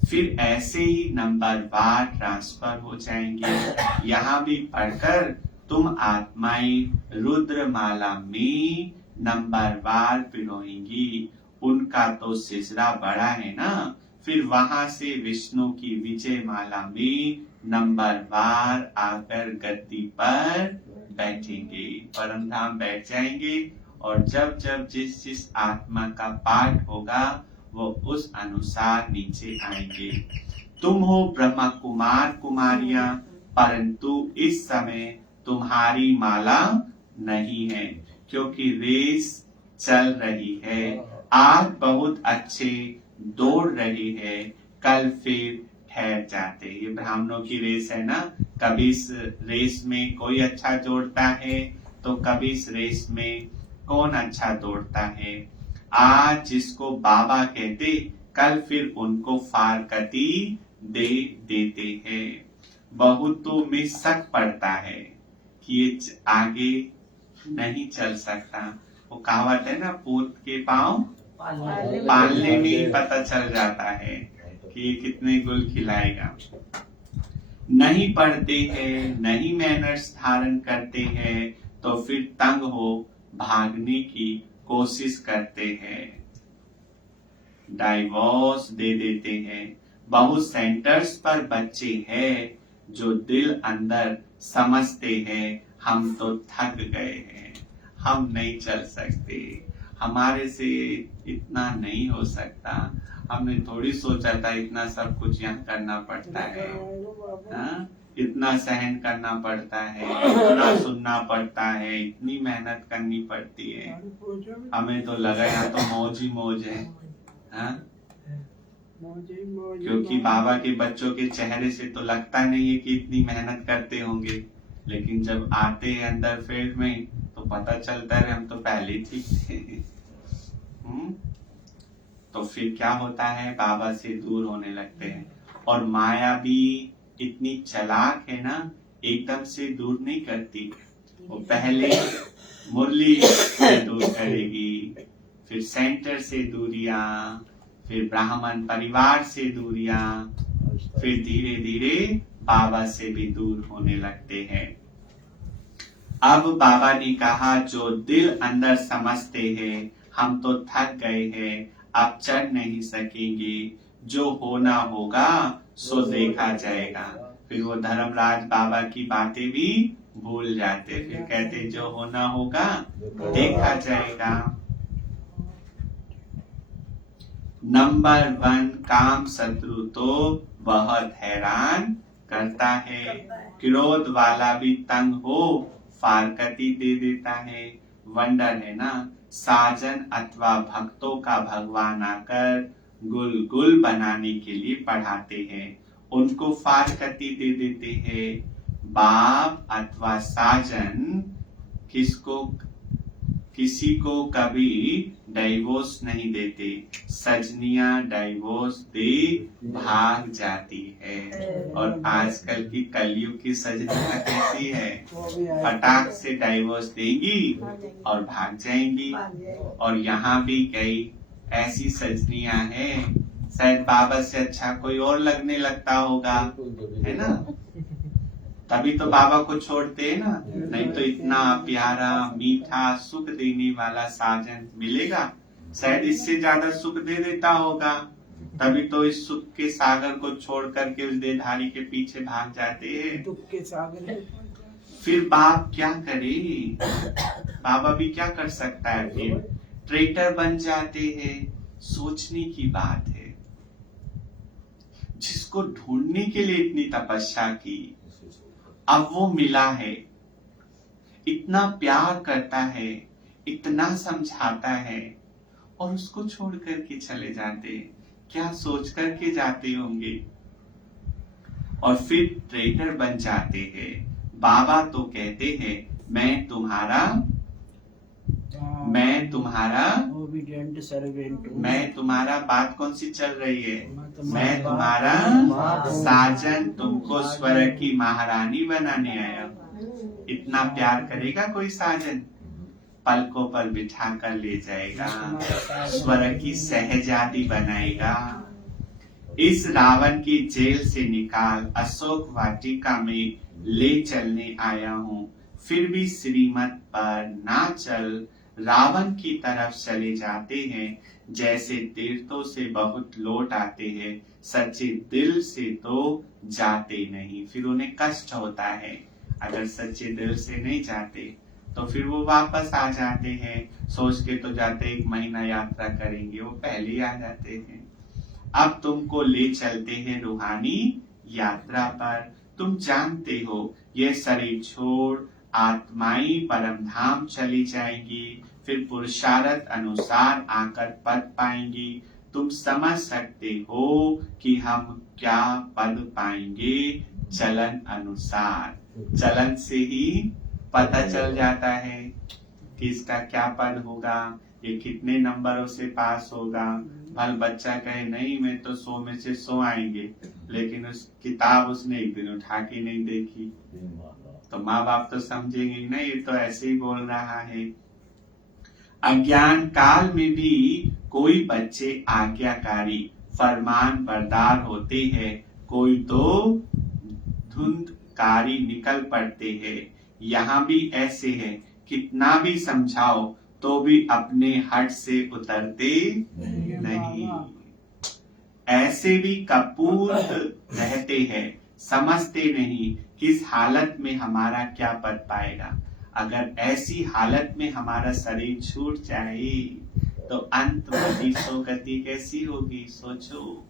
फिर ऐसे ही नंबर वार ट्रांसफर हो जाएंगे। यहाँ भी पढ़कर तुम आत्माएं रुद्रमाला में नंबर वार पिरोएंगी। उनका तो सिलसिला बड़ा है ना। फिर वहां से विष्णु की विजय माला में नंबर वार आकर गद्दी पर बैठेंगे, परम धाम बैठ जाएंगे। और जब जब जिस जिस आत्मा का पाठ होगा वो उस अनुसार नीचे आएंगे। तुम हो ब्रह्मा कुमार कुमारियां, परंतु इस समय तुम्हारी माला नहीं है, क्योंकि रेस चल रही है। आज बहुत अच्छे दौड़ रही है, कल फिर ठहर जाते। ये ब्राह्मणों की रेस है ना, कभी इस रेस में कोई अच्छा दौड़ता है तो कभी इस रेस में कौन अच्छा दौड़ता है। आज जिसको बाबा कहते, कल फिर उनको फारकती दे देते हैं। बहुतों में शक पड़ता है कि ये आगे नहीं चल सकता। वो कहावत है ना, पूत के पांव पालने में ही पता चल जाता है कि ये कितने गुल खिलाएगा। नहीं पढ़ते हैं, नहीं मैनर्स धारण करते हैं, तो फिर तंग हो भागने की कोशिश करते हैं, डाइवोर्स दे देते हैं। बहुत सेंटर्स पर बच्चे हैं जो दिल अंदर समझते हैं हम तो थक गए हैं, हम नहीं चल सकते, हमारे से इतना नहीं हो सकता। हमने थोड़ी सोचा था इतना सब कुछ यहाँ करना पड़ता है, हाँ? इतना सहन करना पड़ता है, इतना सुनना पड़ता है, इतनी मेहनत करनी पड़ती है। हमें तो लगा यहाँ तो मौज ही मौज है, हाँ? क्योंकि बाबा के बच्चों के चेहरे से तो लगता नहीं है कि इतनी मेहनत करते होंगे, लेकिन जब आते हैं अंदर फील्ड में तो पता चलता है हम तो पहले ही ठीक थे। तो फिर क्या होता है, बाबा से दूर होने लगते हैं। और माया भी इतनी चालाक है ना, एकदम से दूर नहीं करती। वो पहले मुरली से दूर करेगी, फिर सेंटर से दूरियां, फिर ब्राह्मण परिवार से दूरियां, फिर धीरे धीरे बाबा से भी दूर होने लगते हैं। अब बाबा ने कहा जो दिल अंदर समझते हैं हम तो थक गए हैं, अब चढ़ नहीं सकेंगे, जो होना होगा सो देखा जाएगा। फिर वो धर्मराज बाबा की बातें भी भूल जाते, फिर कहते जो होना होगा देखा जाएगा। नंबर 1 काम शत्रु तो बहुत हैरान करता है, क्रोध वाला भी तंग हो फारकती दे देता है। वंडर है ना, साजन अथवा भक्तों का भगवान आकर गुल गुल बनाने के लिए पढ़ाते हैं, उनको फारकती दे देते हैं। बाप अथवा साजन किसी को कभी डाइवोर्स नहीं देते, सजनियां डाइवोर्स दे भाग जाती है। और आजकल की कलयुग की सजनियां कैसी है, फटाक से डाइवोर्स देंगी और भाग जाएंगी। और यहाँ भी कई ऐसी सजनियां हैं, शायद बाबा से अच्छा कोई और लगने लगता होगा, है ना, तभी तो बाबा को छोड़ते हैं ना। नहीं तो इतना प्यारा मीठा सुख देने वाला साजन मिलेगा, शायद इससे ज्यादा सुख दे देता होगा, तभी तो इस सुख के सागर को छोड़ करके उस देहधारी के पीछे भाग जाते हैं। दुख के सागर। फिर बाप क्या करे, बाबा भी क्या कर सकता है, फिर ट्रेटर बन जाते हैं। सोचने की बात है, जिसको ढूंढने के लिए इतनी तपस्या की, अब वो मिला है, इतना प्यार करता है, इतना समझाता है, और उसको छोड़ करके चले जाते, क्या सोच करके जाते होंगे। और फिर ट्रेटर बन जाते हैं। बाबा तो कहते हैं मैं तुम्हारा ओबीडिएंट सर्वेंट हूँ। मैं तुम्हारा, बात कौन सी चल रही है, मैं तुम्हारा साजन, तुमको स्वर्ग की महारानी बनाने आया हूँ। इतना प्यार करेगा कोई साजन, पलकों पर बिठा कर ले जाएगा, स्वर्ग की सहजादी बनाएगा। इस रावण की जेल से निकाल अशोक वाटिका में ले चलने आया हूँ, फिर भी श्रीमत पर ना चल। रावण की तरफ चले जाते हैं, जैसे तीर्थों से बहुत लौट आते हैं, सच्चे दिल से तो जाते नहीं। फिर उन्हें कष्ट होता है, अगर सच्चे दिल से नहीं जाते तो फिर वो वापस आ जाते हैं, सोच के तो जाते 1 महीना यात्रा करेंगे, वो पहले ही आ जाते हैं। अब तुमको ले चलते हैं रूहानी यात्रा पर। तुम जानते हो ये शरीर छोड़ आत्माएं परम धाम चली जाएंगी, फिर पुरुषार्थ अनुसार आकर पद पाएंगी। तुम समझ सकते हो कि हम क्या पद पाएंगे, चलन अनुसार। चलन से ही पता चल जाता है कि इसका क्या पद होगा, ये कितने नंबरों से पास होगा। भल बच्चा कहे नहीं मैं तो 100 में से 100 आएंगे, लेकिन उस किताब उसने एक दिन उठा के नहीं देखी, तो माँ बाप तो समझेंगे नहीं, ये तो ऐसे ही बोल रहा है। अज्ञान काल में भी कोई बच्चे आज्ञाकारी फरमान बरदार होते हैं, कोई तो धुंधकारी निकल पड़ते हैं। यहाँ भी ऐसे है, कितना भी समझाओ तो भी अपने हट से उतरते नहीं। ऐसे भी कपूत रहते हैं, समझते नहीं किस हालत में हमारा क्या पद पाएगा। अगर ऐसी हालत में हमारा शरीर छूट जाए तो अंत में गति कैसी होगी, सोचो।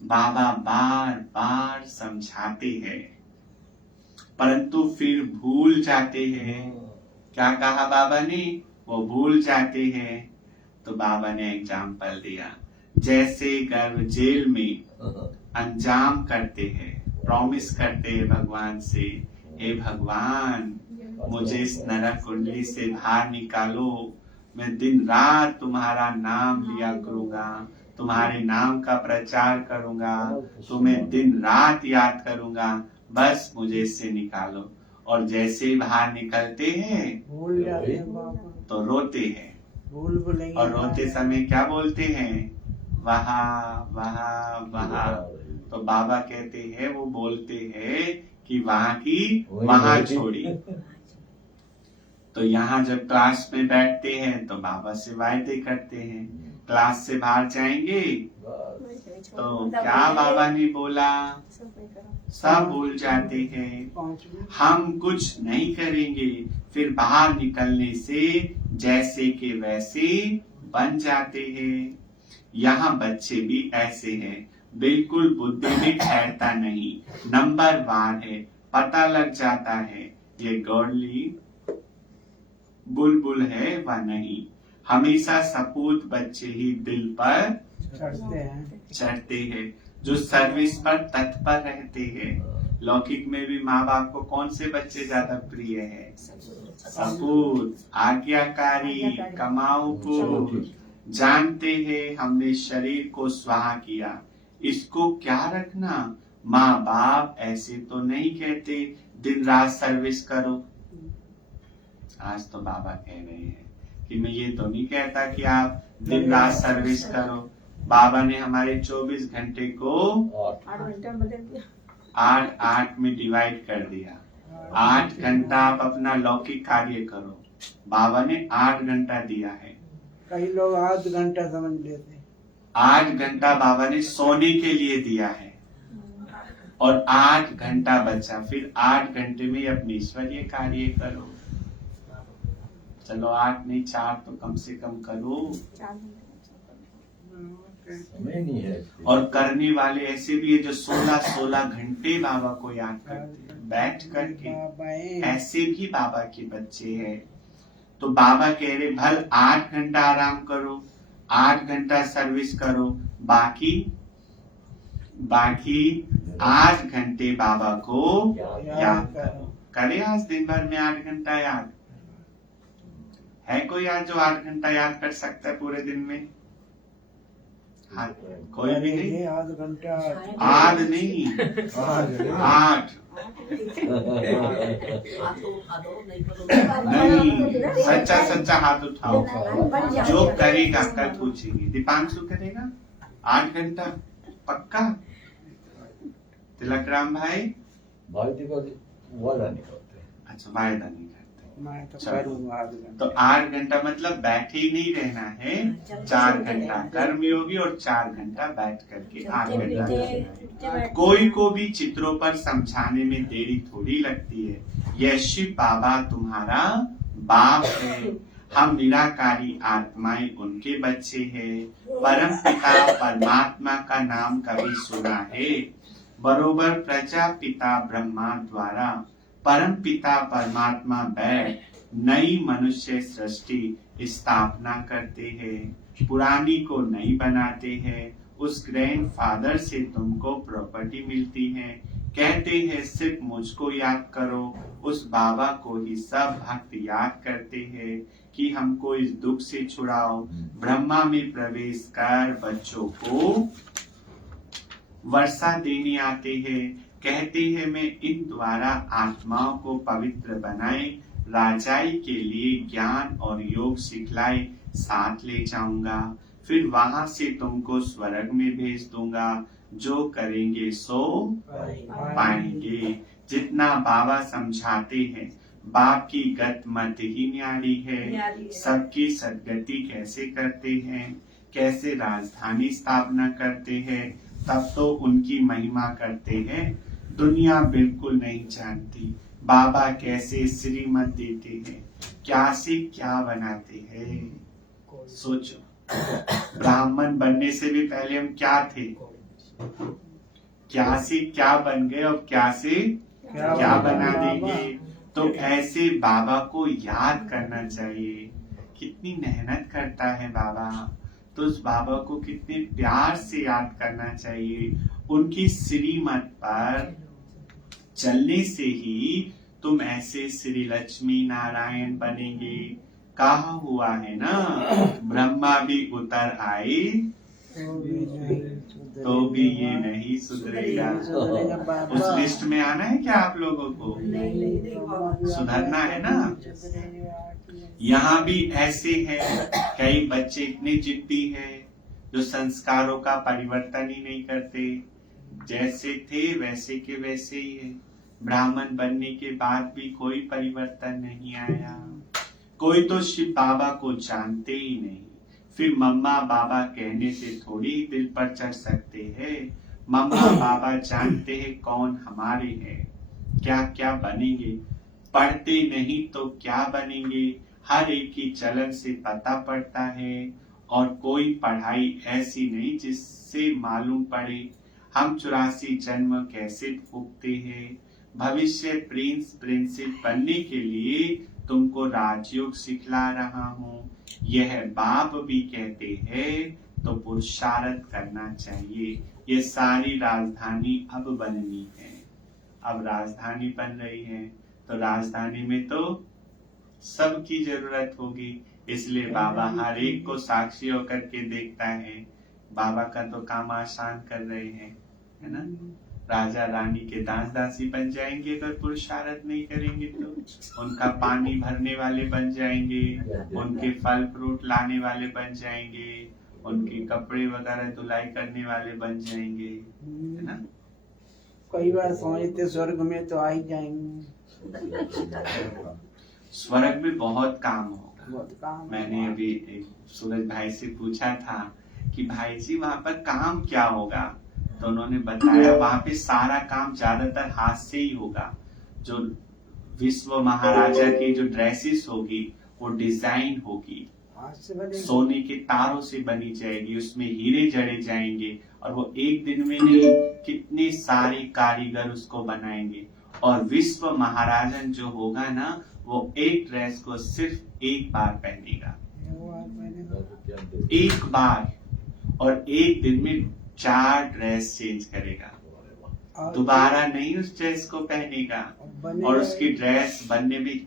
बाबा बार बार समझाते हैं, परंतु फिर भूल जाते हैं। क्या कहा बाबा ने, वो भूल जाते हैं। तो बाबा ने एग्जाम्पल दिया, जैसे गर्भ जेल में अंजाम करते हैं, प्रॉमिस करते हैं भगवान से, हे भगवान मुझे इस नरक कुंडली से बाहर निकालो, मैं दिन रात तुम्हारा नाम लिया करूंगा, तुम्हारे नाम का प्रचार करूंगा, तुम्हें दिन रात याद करूंगा, बस मुझे इससे निकालो। और जैसे बाहर निकलते हैं भूल जाते हैं बाबा, तो रोते हैं, भूल भुलैया और रोते समय क्या बोलते हैं? वहाँ वहाँ वहाँ। तो बाबा कहते हैं, वो बोलते हैं कि वहाँ की वहाँ छोड़ी। तो यहाँ जब क्लास में बैठते हैं तो बाबा से वायदे करते हैं, क्लास से बाहर जाएंगे तो क्या बाबा ने बोला सब भूल जाते हैं। 5 मिनट हम कुछ नहीं करेंगे, फिर बाहर निकलने से जैसे के वैसे बन जाते हैं। यहाँ बच्चे भी ऐसे हैं, बिल्कुल बुद्धि में ठहरता नहीं, नंबर वार है, पता लग जाता है ये गॉडली बुलबुल है व नहीं। हमेशा सपूत बच्चे ही दिल पर चढ़ते हैं, जो सर्विस पर तत्पर रहते हैं। लौकिक में भी माँ बाप को कौन से बच्चे ज्यादा प्रिय है? सपूत, आज्ञाकारी, कमाऊ को। जानते हैं हमने शरीर को स्वाहा किया, इसको क्या रखना? माँ बाप ऐसे तो नहीं कहते दिन रात सर्विस करो। आज तो बाबा कह रहे हैं कि मैं ये तो नहीं कहता कि आप दिन रात सर्विस करो। बाबा ने हमारे 24 घंटे को 8 में डिवाइड कर दिया। 8 घंटा आप अपना लौकिक कार्य करो, बाबा ने 8 घंटा दिया है। कई लोग आध घंटा समझ लेते। 8 घंटा बाबा ने सोने के लिए दिया है और 8 घंटा बचा, फिर 8 घंटे में अपने ईश्वरीय कार्य करो। चलो 8 नहीं 4 तो कम से कम करो। नहीं है। और करने वाले ऐसे भी है जो 16 घंटे बाबा को याद करते हैं बैठ करके, ऐसे भी बाबा के बच्चे हैं। तो बाबा कह रहे भल 8 घंटा आराम करो, 8 घंटा सर्विस करो, बाकी 8 घंटे बाबा को याद करो। करे आज दिन भर में 8 घंटा याद? है कोई आज जो 8 घंटा याद कर सकता है पूरे दिन में? हाँ, कोई भी नहीं। आध घंटा आध नहीं 8 नहीं, सच्चा हाथ उठाओ। जो करेगा कल पूछेंगे। दीपांशु करेगा 8 घंटा पक्का? तिलक राम भाई वादा नहीं करते। अच्छा, वायदा नहीं करते। मैं तो चलो। करूंगा आध घंटा। तो 8 घंटा मतलब बैठे ही नहीं रहना है, 4 घंटा कर्मयोगी और 4 घंटा बैठ करके 8 घंटा। कोई को भी चित्रों पर समझाने में देरी थोड़ी लगती है। यह शिव बाबा तुम्हारा बाप है, हम निराकारी आत्माएं उनके बच्चे हैं। परम पिता परमात्मा का नाम कभी सुना है? बरोबर प्रजापिता ब्रह्मा द्वारा परम पिता परमात्मा बैठ नई मनुष्य सृष्टि स्थापना करते हैं, पुरानी को नई बनाते हैं। उस ग्रैंड फादर से तुमको प्रॉपर्टी मिलती है। कहते हैं सिर्फ मुझको याद करो। उस बाबा को ही सब भक्त याद करते हैं कि हमको इस दुख से छुड़ाओ। ब्रह्मा में प्रवेश कर बच्चों को वर्षा देने आते हैं। कहते हैं मैं इन द्वारा आत्माओं को पवित्र बनाए, राजाई के लिए ज्ञान और योग सिखलाए साथ ले जाऊंगा। फिर वहां से तुमको स्वर्ग में भेज दूंगा। जो करेंगे सो पाएंगे। जितना बाबा समझाते हैं, बाप की गत मत ही न्यारी है। सबकी सदगति कैसे करते हैं, कैसे राजधानी स्थापना करते हैं, तब तो उनकी महिमा करते हैं। दुनिया बिल्कुल नहीं जानती बाबा कैसे श्रीमत देते हैं, क्या से क्या बनाते हैं। सोचो, ब्राह्मण बनने से भी पहले हम क्या थे, क्या से क्या बन गए और क्या से क्या बना देंगे। तो ऐसे बाबा को याद करना चाहिए। कितनी मेहनत करता है बाबा, तो उस बाबा को कितने प्यार से याद करना चाहिए। उनकी श्रीमत पर चलने से ही तुम ऐसे श्री लक्ष्मी नारायण बनेंगे। कहा हुआ है ना, ब्रह्मा भी उतर आए तो भी ये नहीं सुधरेगा। सुधरेगा उस बाबा। लिस्ट में आना है क्या आप लोगों को? सुधरना है ना। यहाँ भी ऐसे है, कई बच्चे इतने जिद्दी हैं जो संस्कारों का परिवर्तन ही नहीं करते, जैसे थे वैसे के वैसे ही है। ब्राह्मण बनने के बाद भी कोई परिवर्तन नहीं आया। कोई तो शिव बाबा को जानते ही नहीं, फिर मम्मा बाबा कहने से थोड़ी ही दिल पर चढ़ सकते हैं। मम्मा बाबा जानते हैं कौन हमारे हैं, क्या क्या बनेंगे। पढ़ते नहीं तो क्या बनेंगे, हर एक की चलन से पता पड़ता है। और कोई पढ़ाई ऐसी नहीं जिससे मालूम पड़े हम 84 जन्म कैसे भोगते हैं। भविष्य प्रिंस प्रिंसेस बनने के लिए तुमको राजयोग सिखला रहा हूँ। यह बाप भी कहते हैं तो पुरुषार्थ करना चाहिए। ये सारी राजधानी अब बननी है। अब राजधानी बन रही है तो राजधानी में तो सबकी जरूरत होगी, इसलिए बाबा हर एक को साक्षी होकर के देखता है। बाबा का तो काम आसान कर रहे हैं, है ना। राजा रानी के दास दासी बन जाएंगे अगर पुरुषार्थ नहीं करेंगे तो। उनका पानी भरने वाले बन जाएंगे, उनके फल फ्रूट लाने वाले बन जाएंगे, उनके कपड़े वगैरह धुलाई करने वाले बन जाएंगे, है ना। कई बार समझते स्वर्ग में तो आ ही जाएंगे। स्वर्ग में बहुत काम होगा। बहुत काम। मैंने अभी एक सूरज भाई से पूछा था कि भाई जी वहाँ पर काम क्या होगा, तो उन्होंने बताया वहाँ पे सारा काम ज्यादातर हाथ से ही होगा। जो विश्व महाराजा की जो ड्रेसेस होगी वो डिजाइन होगी, हाथ से बनेगी। सोने के तारों से बनी जाएगी, उसमें हीरे जड़े जाएंगे और वो एक दिन में नहीं कितने सारे कारीगर उसको बनाएंगे। और विश्व महाराजन जो होगा ना वो एक ड्रेस को सिर्फ एक बार पहनेगा, एक बार, और एक दिन में 4 ड्रेस चेंज करेगा, दोबारा नहीं उस ड्रेस को पहनेगा। और उसकी ड्रेस बनने में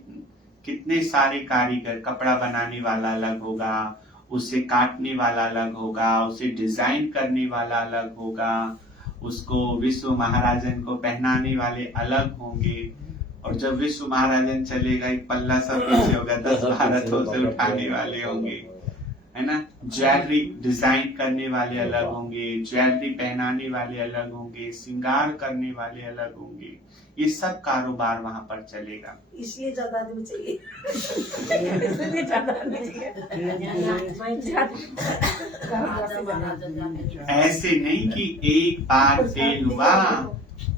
कितने सारे कारीगर, कपड़ा बनाने वाला अलग होगा, उसे काटने वाला अलग होगा, उसे डिजाइन करने वाला अलग होगा, उसको विश्व महाराजन को पहनाने वाले अलग होंगे। और जब विश्व महाराजन चलेगा एक पल्ला सब पीछे होगा, 10 भारतों से उठाने वाले होंगे, है ना। ज्वेलरी डिजाइन करने वाले अलग होंगे, ज्वेलरी पहनाने वाले अलग होंगे, श्रृंगार करने वाले अलग होंगे। ये सब कारोबार वहां पर चलेगा। इसलिए ज्यादा आदमी चाहिए। इसलिए ज्यादा आदमी चाहिए। ऐसे नहीं कि एक बार फेल हुआ।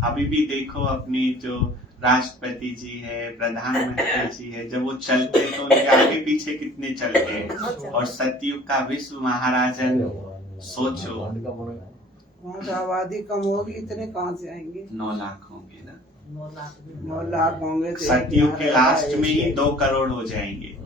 अभी भी देखो अपनी जो राष्ट्रपति जी है, प्रधानमंत्री जी है, जब वो चलते तो उनके आगे पीछे कितने चलते हैं। और सतयुग का विश्व महाराजन सोचो, वहाँ तो आबादी कम होगी, इतने कहाँ से आएंगे? 9 लाख होंगे ना। 9 लाख होंगे तो सतयुग के लास्ट में ही 2 करोड़ हो जाएंगे।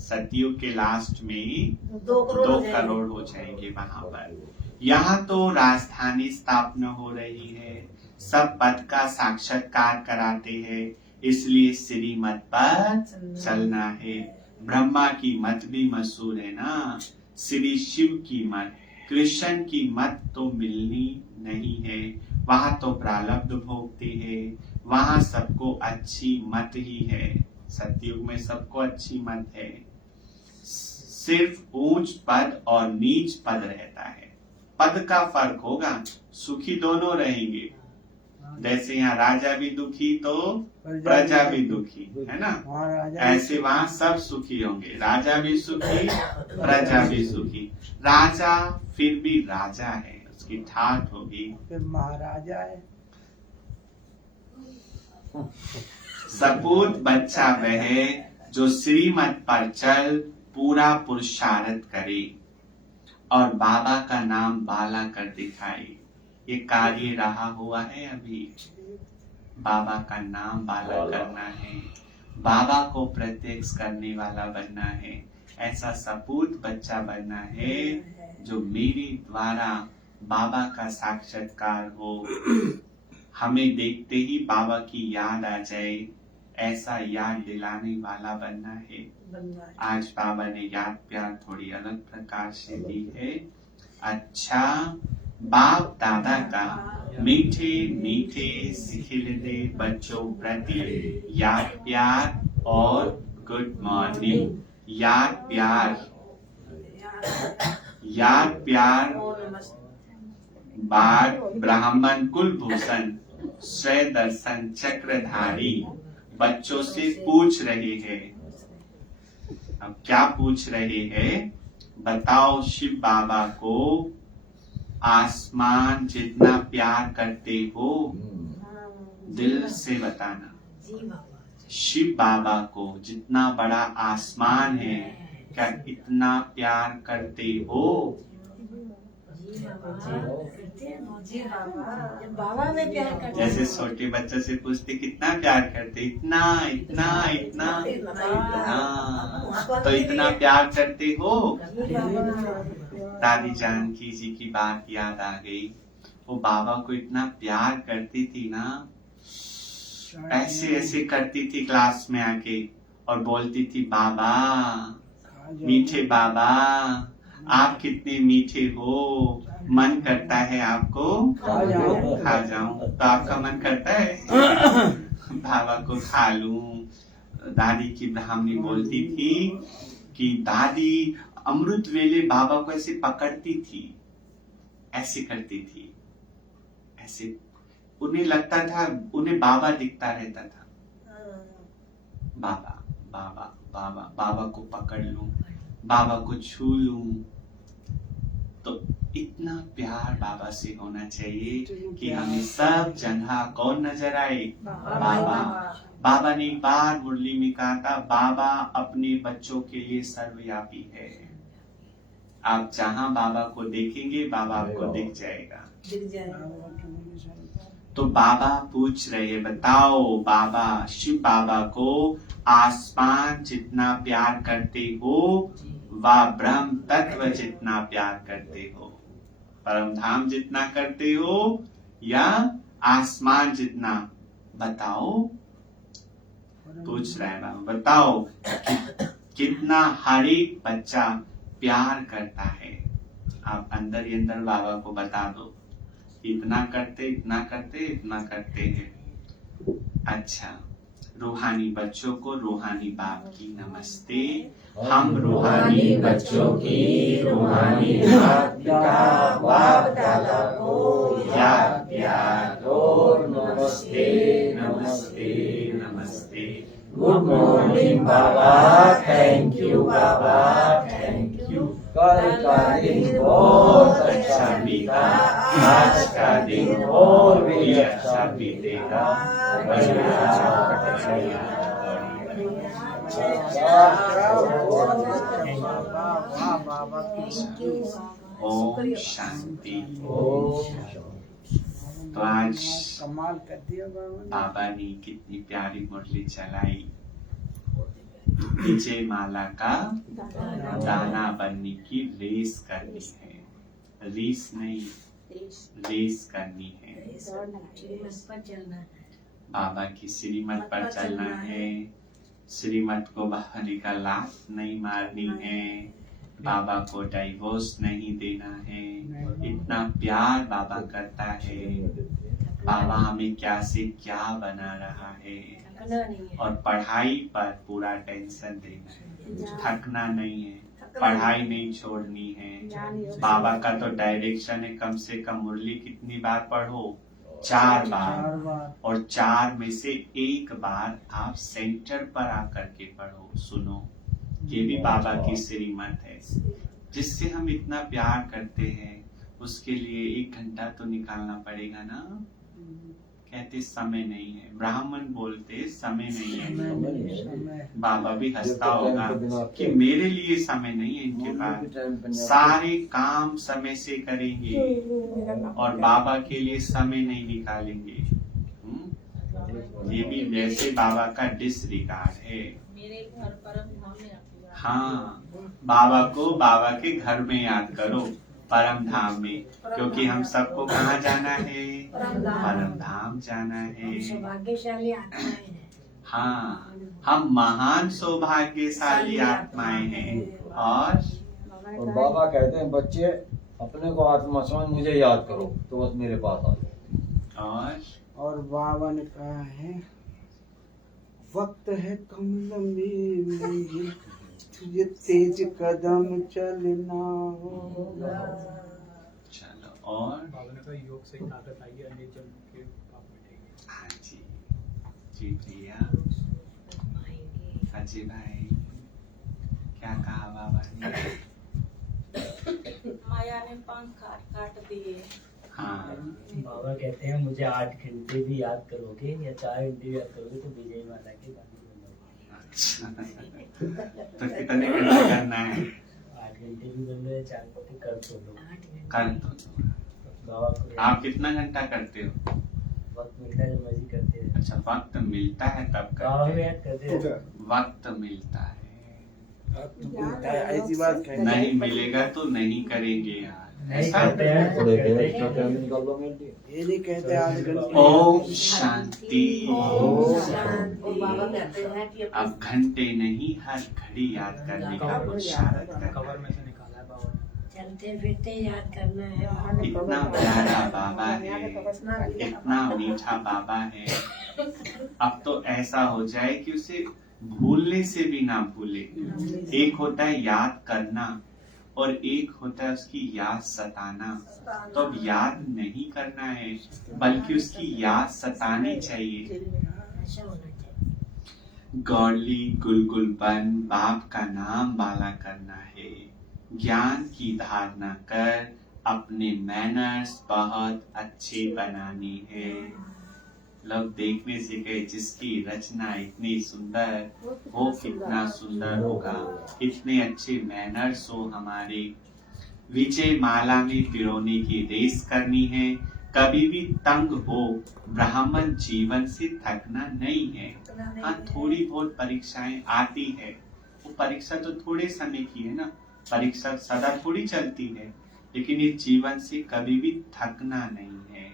सतयुग के लास्ट में ही 2 करोड़ हो जाएंगे वहां पर। यहाँ तो राजधानी स्थापना हो रही है, सब पद का साक्षात्कार कराते हैं, इसलिए श्रीमत पर चलना है। ब्रह्मा की मत भी मशहूर है ना, श्री शिव की मत, कृष्ण की मत तो मिलनी नहीं है। वहां तो प्रारब्ध भोगते हैं, वहां सबको अच्छी मत ही है। सतयुग में सबको अच्छी मत है, सिर्फ ऊंच पद और नीच पद रहता है। पद का फर्क होगा, सुखी दोनों रहेंगे। जैसे यहाँ राजा भी दुखी तो प्रजा भी दुखी, है ना। ऐसे वहाँ सब सुखी होंगे, राजा भी सुखी, प्रजा भी सुखी। राजा फिर भी राजा है, उसकी ठाठ होगी, फिर महाराजा है। सपूत बच्चा वह जो श्रीमत पर चल पूरा पुरुषार्थ करे और बाबा का नाम बाला कर दिखाए। ये कार्य रहा हुआ है अभी। बाबा का नाम बाला करना है, बाबा को प्रत्यक्ष करने वाला बनना है। ऐसा सपूत बच्चा बनना है जो मेरे द्वारा बाबा का साक्षात्कार हो, हमें देखते ही बाबा की याद आ जाए। ऐसा याद दिलाने वाला बनना है। आज बाबा ने याद प्यार थोड़ी अलग प्रकार से दी है। अच्छा, बाप दादा का मीठे मीठे सिखिलते बच्चों प्रति याद प्यार और गुड मॉर्निंग। याद प्यार बार ब्राह्मण कुलभूषण स्वय दर्शन चक्रधारी बच्चों से पूछ रहे हैं। अब क्या पूछ रहे हैं? बताओ, शिव बाबा को आसमान जितना प्यार करते हो? दिल से बताना। शिव बाबा को जितना बड़ा आसमान है, क्या इतना प्यार करते हो? बाबा में प्यार करते। जैसे छोटे बच्चों से पूछते कितना प्यार करते, इतना इतना इतना हाँ, तो इतना प्यार करते हो? दादी जानकी जी की बात याद आ गई। वो बाबा को इतना प्यार करती थी ना, ऐसे ऐसे करती थी क्लास में आके और बोलती थी, बाबा मीठे बाबा आप कितने मीठे हो, मन करता है आपको खा जाऊं। तो आपका मन करता है बाबा को खा लूं। दादी की ब्राह्मणी बोलती थी कि दादी अमृत वेले बाबा को ऐसे पकड़ती थी, ऐसे करती थी, ऐसे उन्हें लगता था, उन्हें बाबा दिखता रहता था। बाबा बाबा बाबा बाबा को पकड़ लूं, बाबा को छू लूं। तो इतना प्यार बाबा से होना चाहिए कि हमें सब जगह कौन नजर आए? बाबा। बाबा ने एक बार मुरली में कहा था, बाबा अपने बच्चों के लिए सर्वव्यापी है। आप जहां बाबा को देखेंगे, बाबा आपको दिख जाएगा। तो बाबा पूछ रहे हैं, बताओ बाबा, शिव बाबा को आसमान जितना प्यार करते हो व ब्रह्म तत्व जितना प्यार करते हो? परम धाम जितना करते हो या आसमान जितना? बताओ। पूछ रहे हैं बाबा, बताओ कितना हर एक बच्चा प्यार करता है? आप अंदर ही अंदर बाबा को बता दो, इतना करते इतना करते इतना करते हैं। अच्छा, रूहानी बच्चों को रूहानी बाप की नमस्ते। हम रूहानी बच्चों की रूहानी बाप दादा को याद प्यार और नमस्ते नमस्ते नमस्ते। Good morning Baba, thank you Baba, thank you. कल का दिन बहुत अच्छा बीता, आज का दिन और भी अच्छा बीतेगा। ओम शांति। तो आज कमाल कर दिया बाबा ने कितनी प्यारी मुरली चलाई। विजय माला का दाना बनने की रेस करनी है। रेस नहीं, रेस करनी है। बाबा की श्रीमत पर चलना है। श्रीमत को बाहरी का लात नहीं मारनी है। बाबा को डाइवोर्स नहीं देना है। इतना प्यार बाबा करता है। बाबा हमें क्या से क्या बना रहा है। और पढ़ाई पर पूरा टेंशन देना है, थकना नहीं है, पढ़ाई नहीं छोड़नी है। बाबा का तो डायरेक्शन है, कम से कम मुरली कितनी बार पढ़ो? 4 बार। और 4 में से 1 बार आप सेंटर पर आकर के पढ़ो, सुनो। ये भी बाबा की श्रीमत है। जिससे हम इतना प्यार करते हैं, उसके लिए 1 घंटा तो निकालना पड़ेगा ना। कहते समय नहीं है, ब्राह्मण बोलते समय नहीं है। बाबा भी हंसता होगा कि मेरे लिए समय नहीं है इनके पास। सारे काम समय से करेंगे और बाबा के लिए समय नहीं निकालेंगे। ये भी वैसे बाबा का डिसरिगार्ड है। हाँ, बाबा को बाबा के घर में याद करो, परम धाम में। क्योंकि हम सबको कहाँ जाना है? परम धाम जाना है। हाँ, हम महान सौभाग्यशाली आत्माएं हैं। और बाबा कहते हैं बच्चे अपने को आत्मा समझ मुझे याद करो तो बस मेरे पास आ जाओ। और बाबा ने कहा है वक्त है कम लंबी मंजिल तुझे तेज कदम चलना होगा। चलो। और बाबा ने कहा योग से ताकत आई है अनेक जन्मों के पाप मिटेंगे। हाँ जी जी भैया अजय भाई क्या कहा बाबा ने? माया ने पंख काट दिए। हाँ बाबा कहते हैं मुझे 8 घंटे भी याद करोगे या 4 घंटे भी याद करोगे तो विजय माला के गाने बनोगे। अच्छा तो कितने घंटे करना है? 8 घंटे भी बन लो या 4 घंटे कर तो लो। कर दो। बाबा को आप कितना घंटा करते हो? वक्त मिलता है जब मर्जी करते हैं। अच्छा वक्त मिलता है तब बाबा करते भी हैं। याद करते हैं। वक्त मिलता है, ऐसी बात कही नहीं मिलेगा तो नहीं करेंगे यार। नहीं ऐसा करते हैं। थोड़े देर एक्स्ट्रा टाइम निकाल लो मेरे लिए। ये नहीं कहते आधे घंटे। ओम शांति। और बाबा कहते हैं कि अब घंटे नहीं हर घड़ी याद करने का पुरुषार्थ करना। कवर में से निकाला है बाबा ने। चलते फिरते याद करना है। इतना प्यारा बाबा है, इतना मीठा बाबा है। अब तो ऐसा हो जाए कि उसे भूलने से भी ना भूले। एक होता है याद करना और एक होता है उसकी याद सताना। तो अब याद नहीं करना है बल्कि उसकी याद सतानी चाहिए। ऐसा होना चाहिए। गौरली गुलगुलबन बाप का नाम वाला करना है। ज्ञान की धारणा कर अपने मैनर्स बहुत अच्छे बनाने हैं। लोग देखने से गए जिसकी रचना इतनी सुंदर वो कितना सुंदर होगा। इतने अच्छे मैनर्स हो हमारे। विजय माला में पिरोने की रेस करनी है। कभी भी तंग हो ब्राह्मण जीवन से थकना नहीं है। हाँ थोड़ी बहुत परीक्षाएं आती है, वो परीक्षा तो थोड़े समय की है ना, परीक्षा सदा थोड़ी चलती है। लेकिन इस जीवन से कभी भी थकना नहीं है।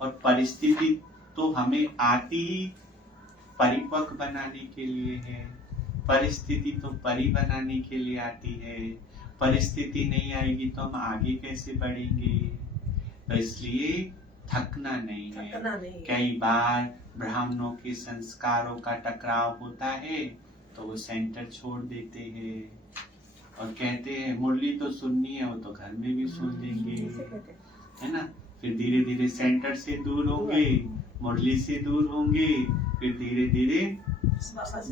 और परिस्थिति तो हमें आती ही परिपक्व बनाने के लिए है। परिस्थिति तो परी बनाने के लिए आती है। परिस्थिति नहीं आएगी तो हम आगे कैसे बढ़ेंगे? तो इसलिए थकना नहीं है। कई बार ब्राह्मणों के संस्कारों का टकराव होता है तो वो सेंटर छोड़ देते हैं और कहते हैं मुरली तो सुननी है, वो तो घर में भी सुन लेंगे, है ना। फिर धीरे धीरे सेंटर से दूर होंगे, मुरली से दूर होंगे, फिर धीरे धीरे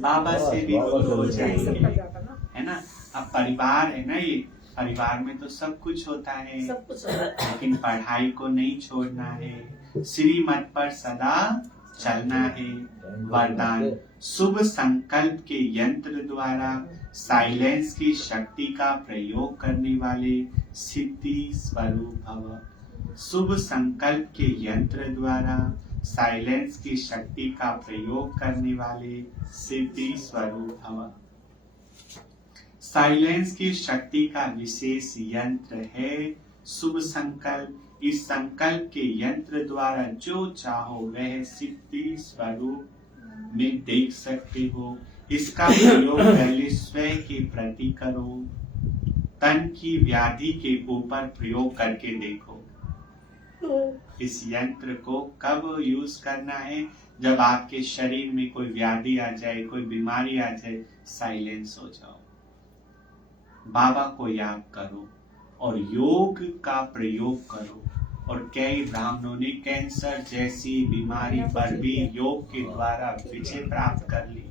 बाबा से भी दूर हो जाएंगे, है ना। अब परिवार है ना, ये परिवार में तो सब कुछ होता है, सब कुछ हो रहा है। लेकिन पढ़ाई को नहीं छोड़ना है। श्रीमत पर सदा चलना है। वरदान शुभ संकल्प के यंत्र द्वारा साइलेंस की शक्ति का प्रयोग करने वाले सिद्धि स्वरूप भव। शुभ संकल्प के यंत्र द्वारा साइलेंस की शक्ति का प्रयोग करने वाले सिद्धि स्वरूप भव। साइलेंस की शक्ति का विशेष यंत्र है शुभ संकल्प। इस संकल्प के यंत्र द्वारा जो चाहो वह सिद्धि स्वरूप में देख सकते हो। इसका प्रयोग पहले स्वयं के प्रति करो। तन की व्याधि के ऊपर प्रयोग करके देखो। इस यंत्र को कब यूज करना है? जब आपके शरीर में कोई व्याधि आ जाए, कोई बीमारी आ जाए, साइलेंस हो जाओ, बाबा को याद करो और योग का प्रयोग करो। और कई ब्राह्मणों ने कैंसर जैसी बीमारी पर भी योग के द्वारा विजय प्राप्त कर ली।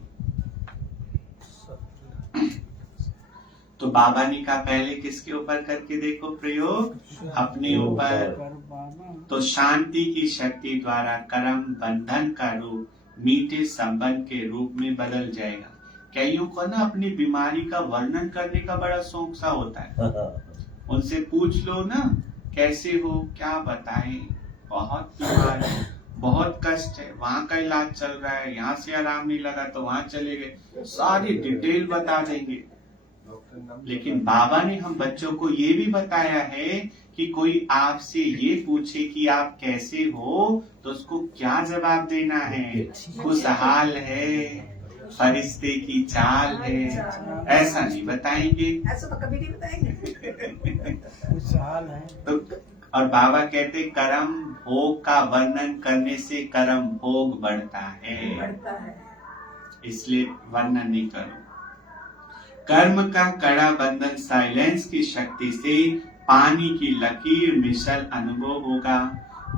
तो बाबा ने कहा पहले किसके ऊपर करके देखो प्रयोग? अपने ऊपर। तो शांति की शक्ति द्वारा कर्म बंधन का रूप मीठे संबंध के रूप में बदल जाएगा। कईयों को ना अपनी बीमारी का वर्णन करने का बड़ा शौक सा होता है। उनसे पूछ लो ना कैसे हो, क्या बताएं, बहुत बीमार है, बहुत कष्ट है, वहाँ का इलाज चल रहा है, यहाँ से आराम नहीं लगा तो वहाँ चले गए, सारी डिटेल बता देंगे। लेकिन बाबा ने हम बच्चों को ये भी बताया है कि कोई आपसे ये पूछे कि आप कैसे हो तो उसको क्या जवाब देना है? खुशहाल है, फरिश्ते की चाल है, ऐसा नहीं बताएंगे। ऐसा तो कभी नहीं बताएंगे। खुशहाल है। तो और बाबा कहते कर्म भोग का वर्णन करने से कर्म भोग बढ़ता है, बढ़ता है। इसलिए वर्णन नहीं करो। कर्म का कड़ा बंधन साइलेंस की शक्ति से पानी की लकीर मिसल अनुभव होगा,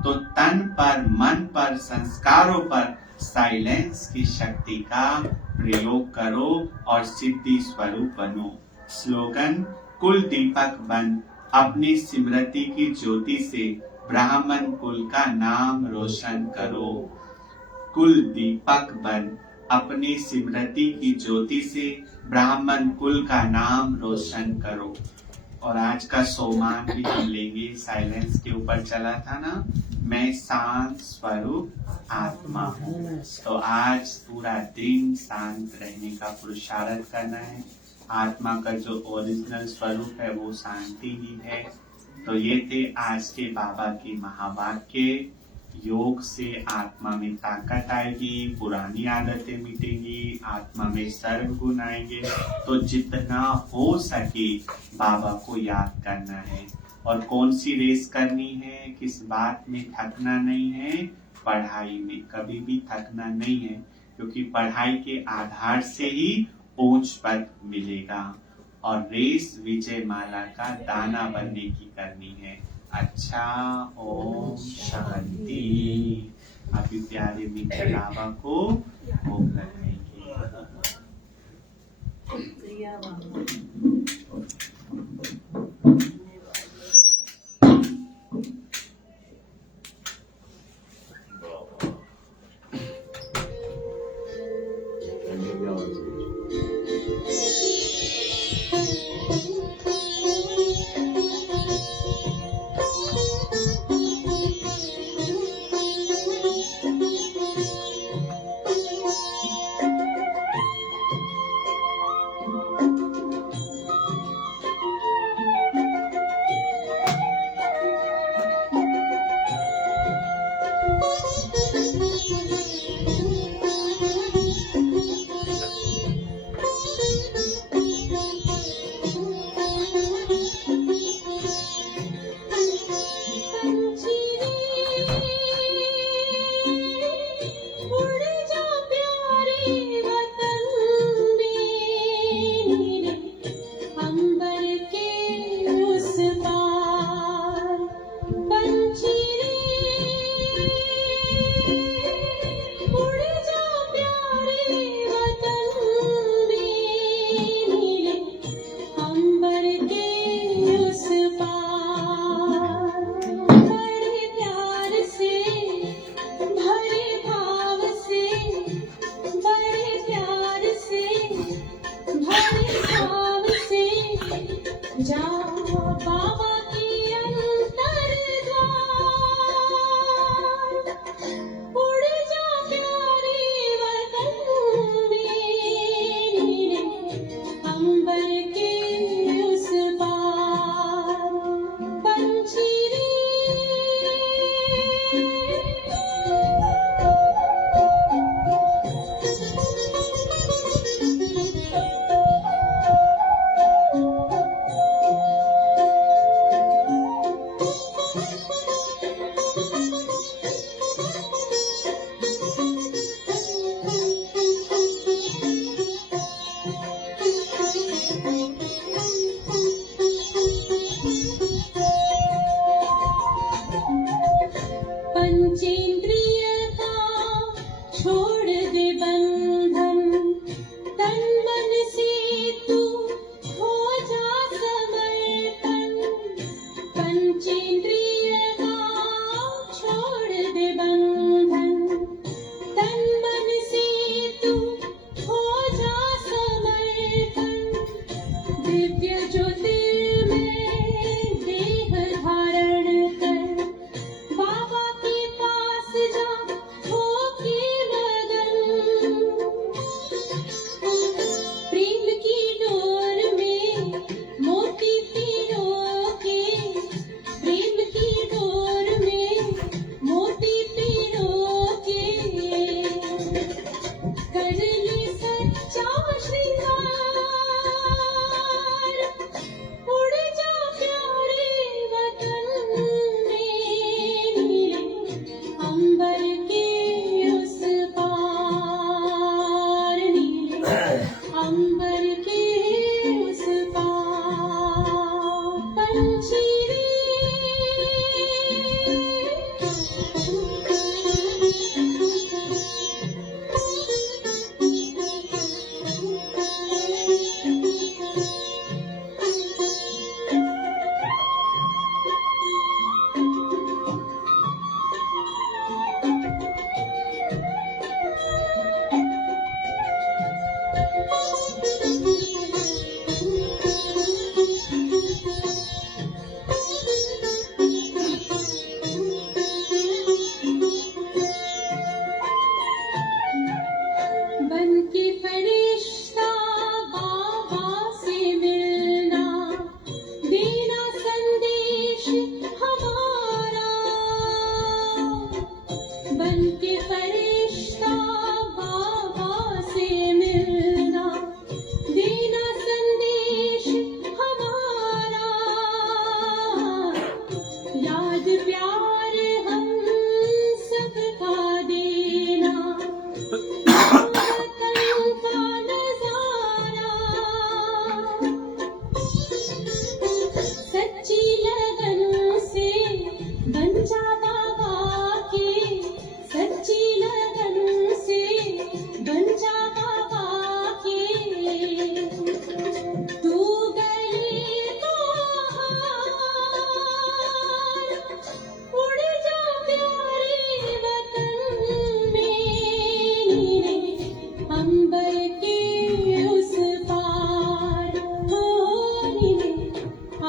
तो तन पर, मन पर, संस्कारों पर साइलेंस की शक्ति का प्रयोग करो और सिद्धि स्वरूप बनो। स्लोगन कुल दीपक बन अपनी स्मृति की ज्योति से ब्राह्मण कुल का नाम रोशन करो। कुल दीपक बन अपनी स्मृति की ज्योति से ब्राह्मण कुल का नाम रोशन करो। और आज का सोमान भी हम लेंगे, साइलेंस के ऊपर चला था ना, मैं शांत स्वरूप आत्मा हूँ। तो आज पूरा दिन शांत रहने का पुरुषार्थ करना है। आत्मा का जो ओरिजिनल स्वरूप है वो शांति ही है। तो ये थे आज के बाबा के महावाक्य। योग से आत्मा में ताकत आएगी, पुरानी आदतें मिटेंगी, आत्मा में सर्व गुण आएंगे। तो जितना हो सके बाबा को याद करना है। और कौन सी रेस करनी है, किस बात में थकना नहीं है? पढ़ाई में कभी भी थकना नहीं है, क्योंकि पढ़ाई के आधार से ही ऊंच पद मिलेगा। और रेस विजय माला का दाना बनने की करनी है। अच्छा, ओम शांति। अभी प्यारे मित्र बाबा को भोग लगाएंगे। प्रिया बाबा।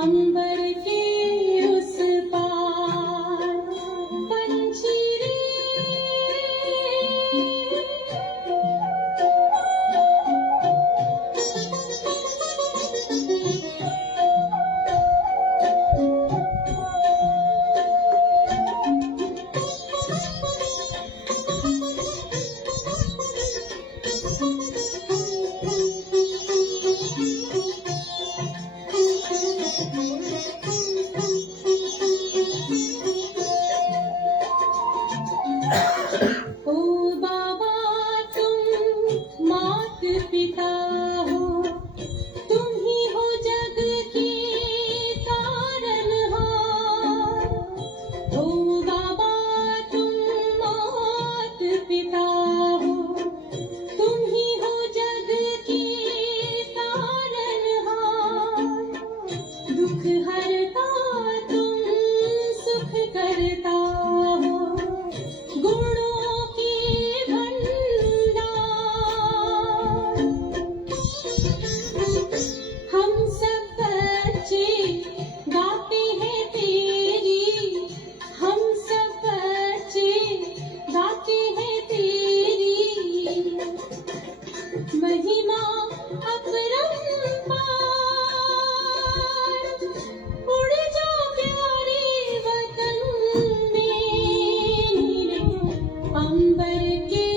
अंबर के उस पार पंछी रे ओ बाबा तुम मात पिता हो, तुम ही हो जग के तारनहार। ओ बाबा तुम मात पिता हो, तुम ही हो जग के तारनहार। दुख हरता तुम सुख करता हो, गुणों के भंडार। हम सब बच्चे गाते हैं तेरी, हम सब बच्चे गाते हैं तेरी महिमा अपरंपार। उड़ जाओ प्यारे वतन में नीले अंबर के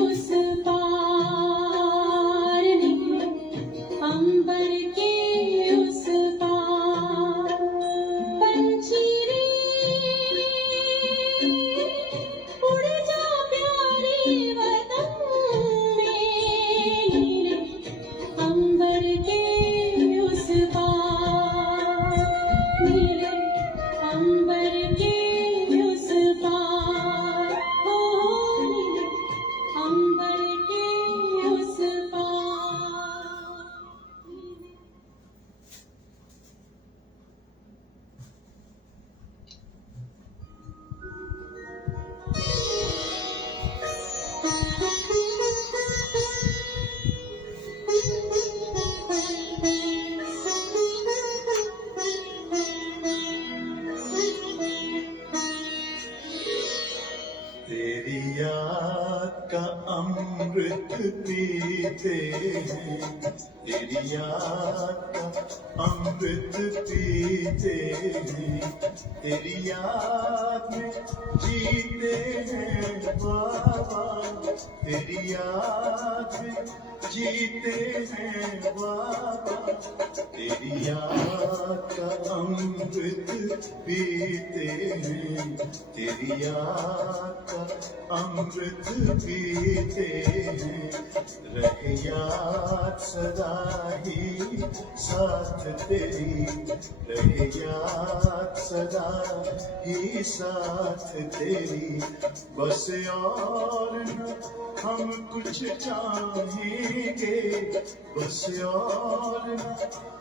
उस पार, नीले अंबर के उस पार पंछी रे उड़ जाओ प्यारे वतन में नीले अंबर के उस पार, नीले अंबर के उस पार, हो नीले अंबर के उस पार। तेरी याद का अमृत पीते हैं, तेरी याद का अमृत पीते हैं, तेरी याद में जीते हैं बाबा, तेरी याद में जीते हैं बाबा, तेरी याद का अमृत पीते हैं, तेरी याद का अमृत पीते हैं। रहे याद सदा ही साथ तेरी, रहे याद सदा ही साथ तेरी। बस और न हम कुछ चाहेंगे, बस और न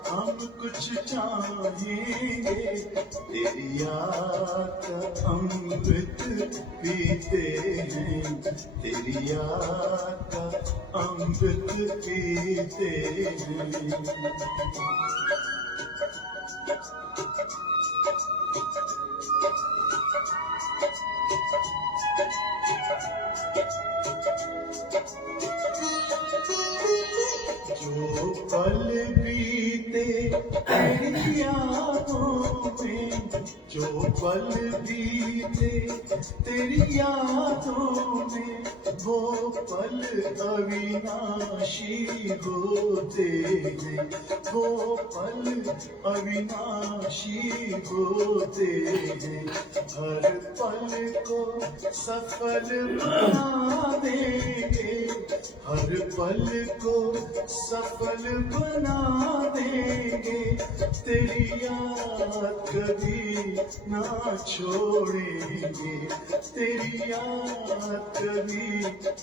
हम कुछ चाहेंगे, तेरी याद का अमृत पीते हैं, तेरी याद का अमृत पीते हैं। जो पल बीते तेरी यादों में, जो पल बीते तेरी यादों में, वो पल अविनाशी होते हैं, वो पल अविनाशी होते हैं। हर पल को सफल बना देंगे, हर पल को सफल बना देंगे, तेरी याद कभी ना छोड़ेंगे, तेरी याद कभी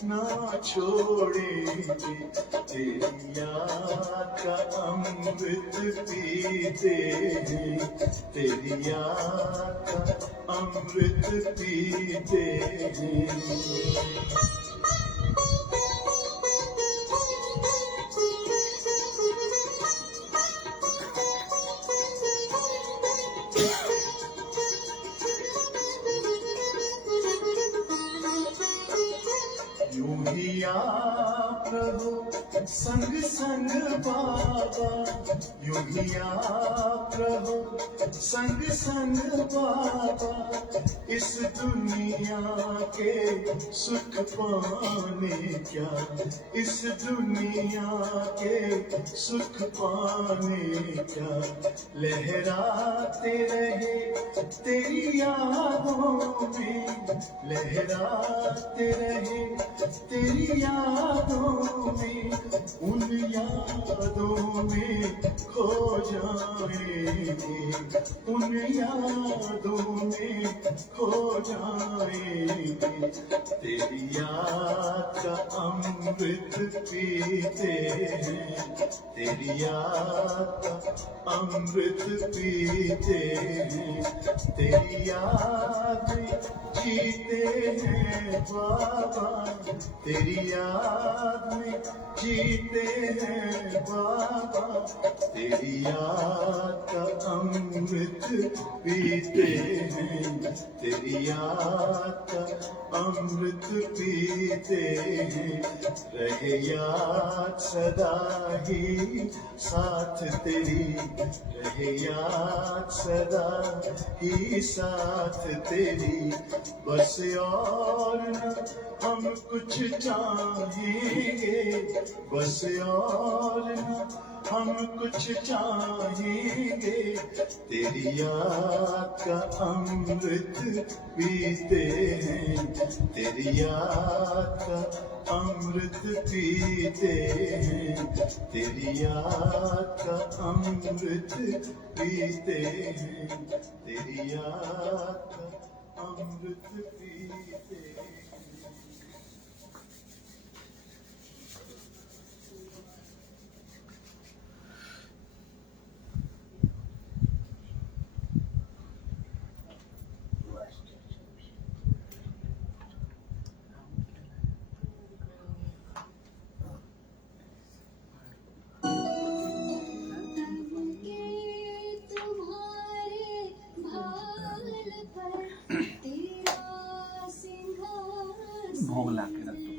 ना छोड़ेंगे। तेरी याद का अमृत पीते हैं, तेरी याद का अमृत पीते हैं। संग संग बाबा यूं ही आप रहो संग संग बाबा इस दुनिया के सुख पाने क्या इस दुनिया के सुख पाने क्या लहराते रहे तेरी यादों में लहराते रहे तेरी यादों में उन यादों में खो जाएंगे उन यादों में खो जाएंगे तेरी याद का अमृत पीते हैं तेरी याद का अमृत पीते हैं तेरी याद में जीते हैं बाबा तेरी याद में जीते हैं बाबा तेरी याद का अमृत पीते हैं तेरी याद का अमृत पीते हैं रहे याद सदा ही साथ तेरी रहे याद सदा ही साथ तेरी बस और न हम कुछ चाहेंगे बस और न हम कुछ चाहेंगे तेरी याद का अमृत पीते हैं तेरी याद का अमृत पीते हैं तेरी याद का अमृत पीते हैं तेरी याद का अमृत पीते भोग ला के रख दो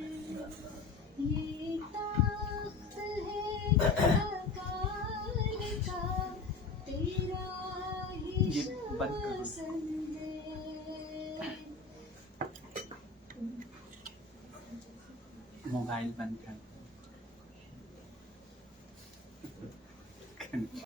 ये ताख्त है अकाल का तेरा ही ये बंद कर दो। शासन है मोबाइल बंद कर दो।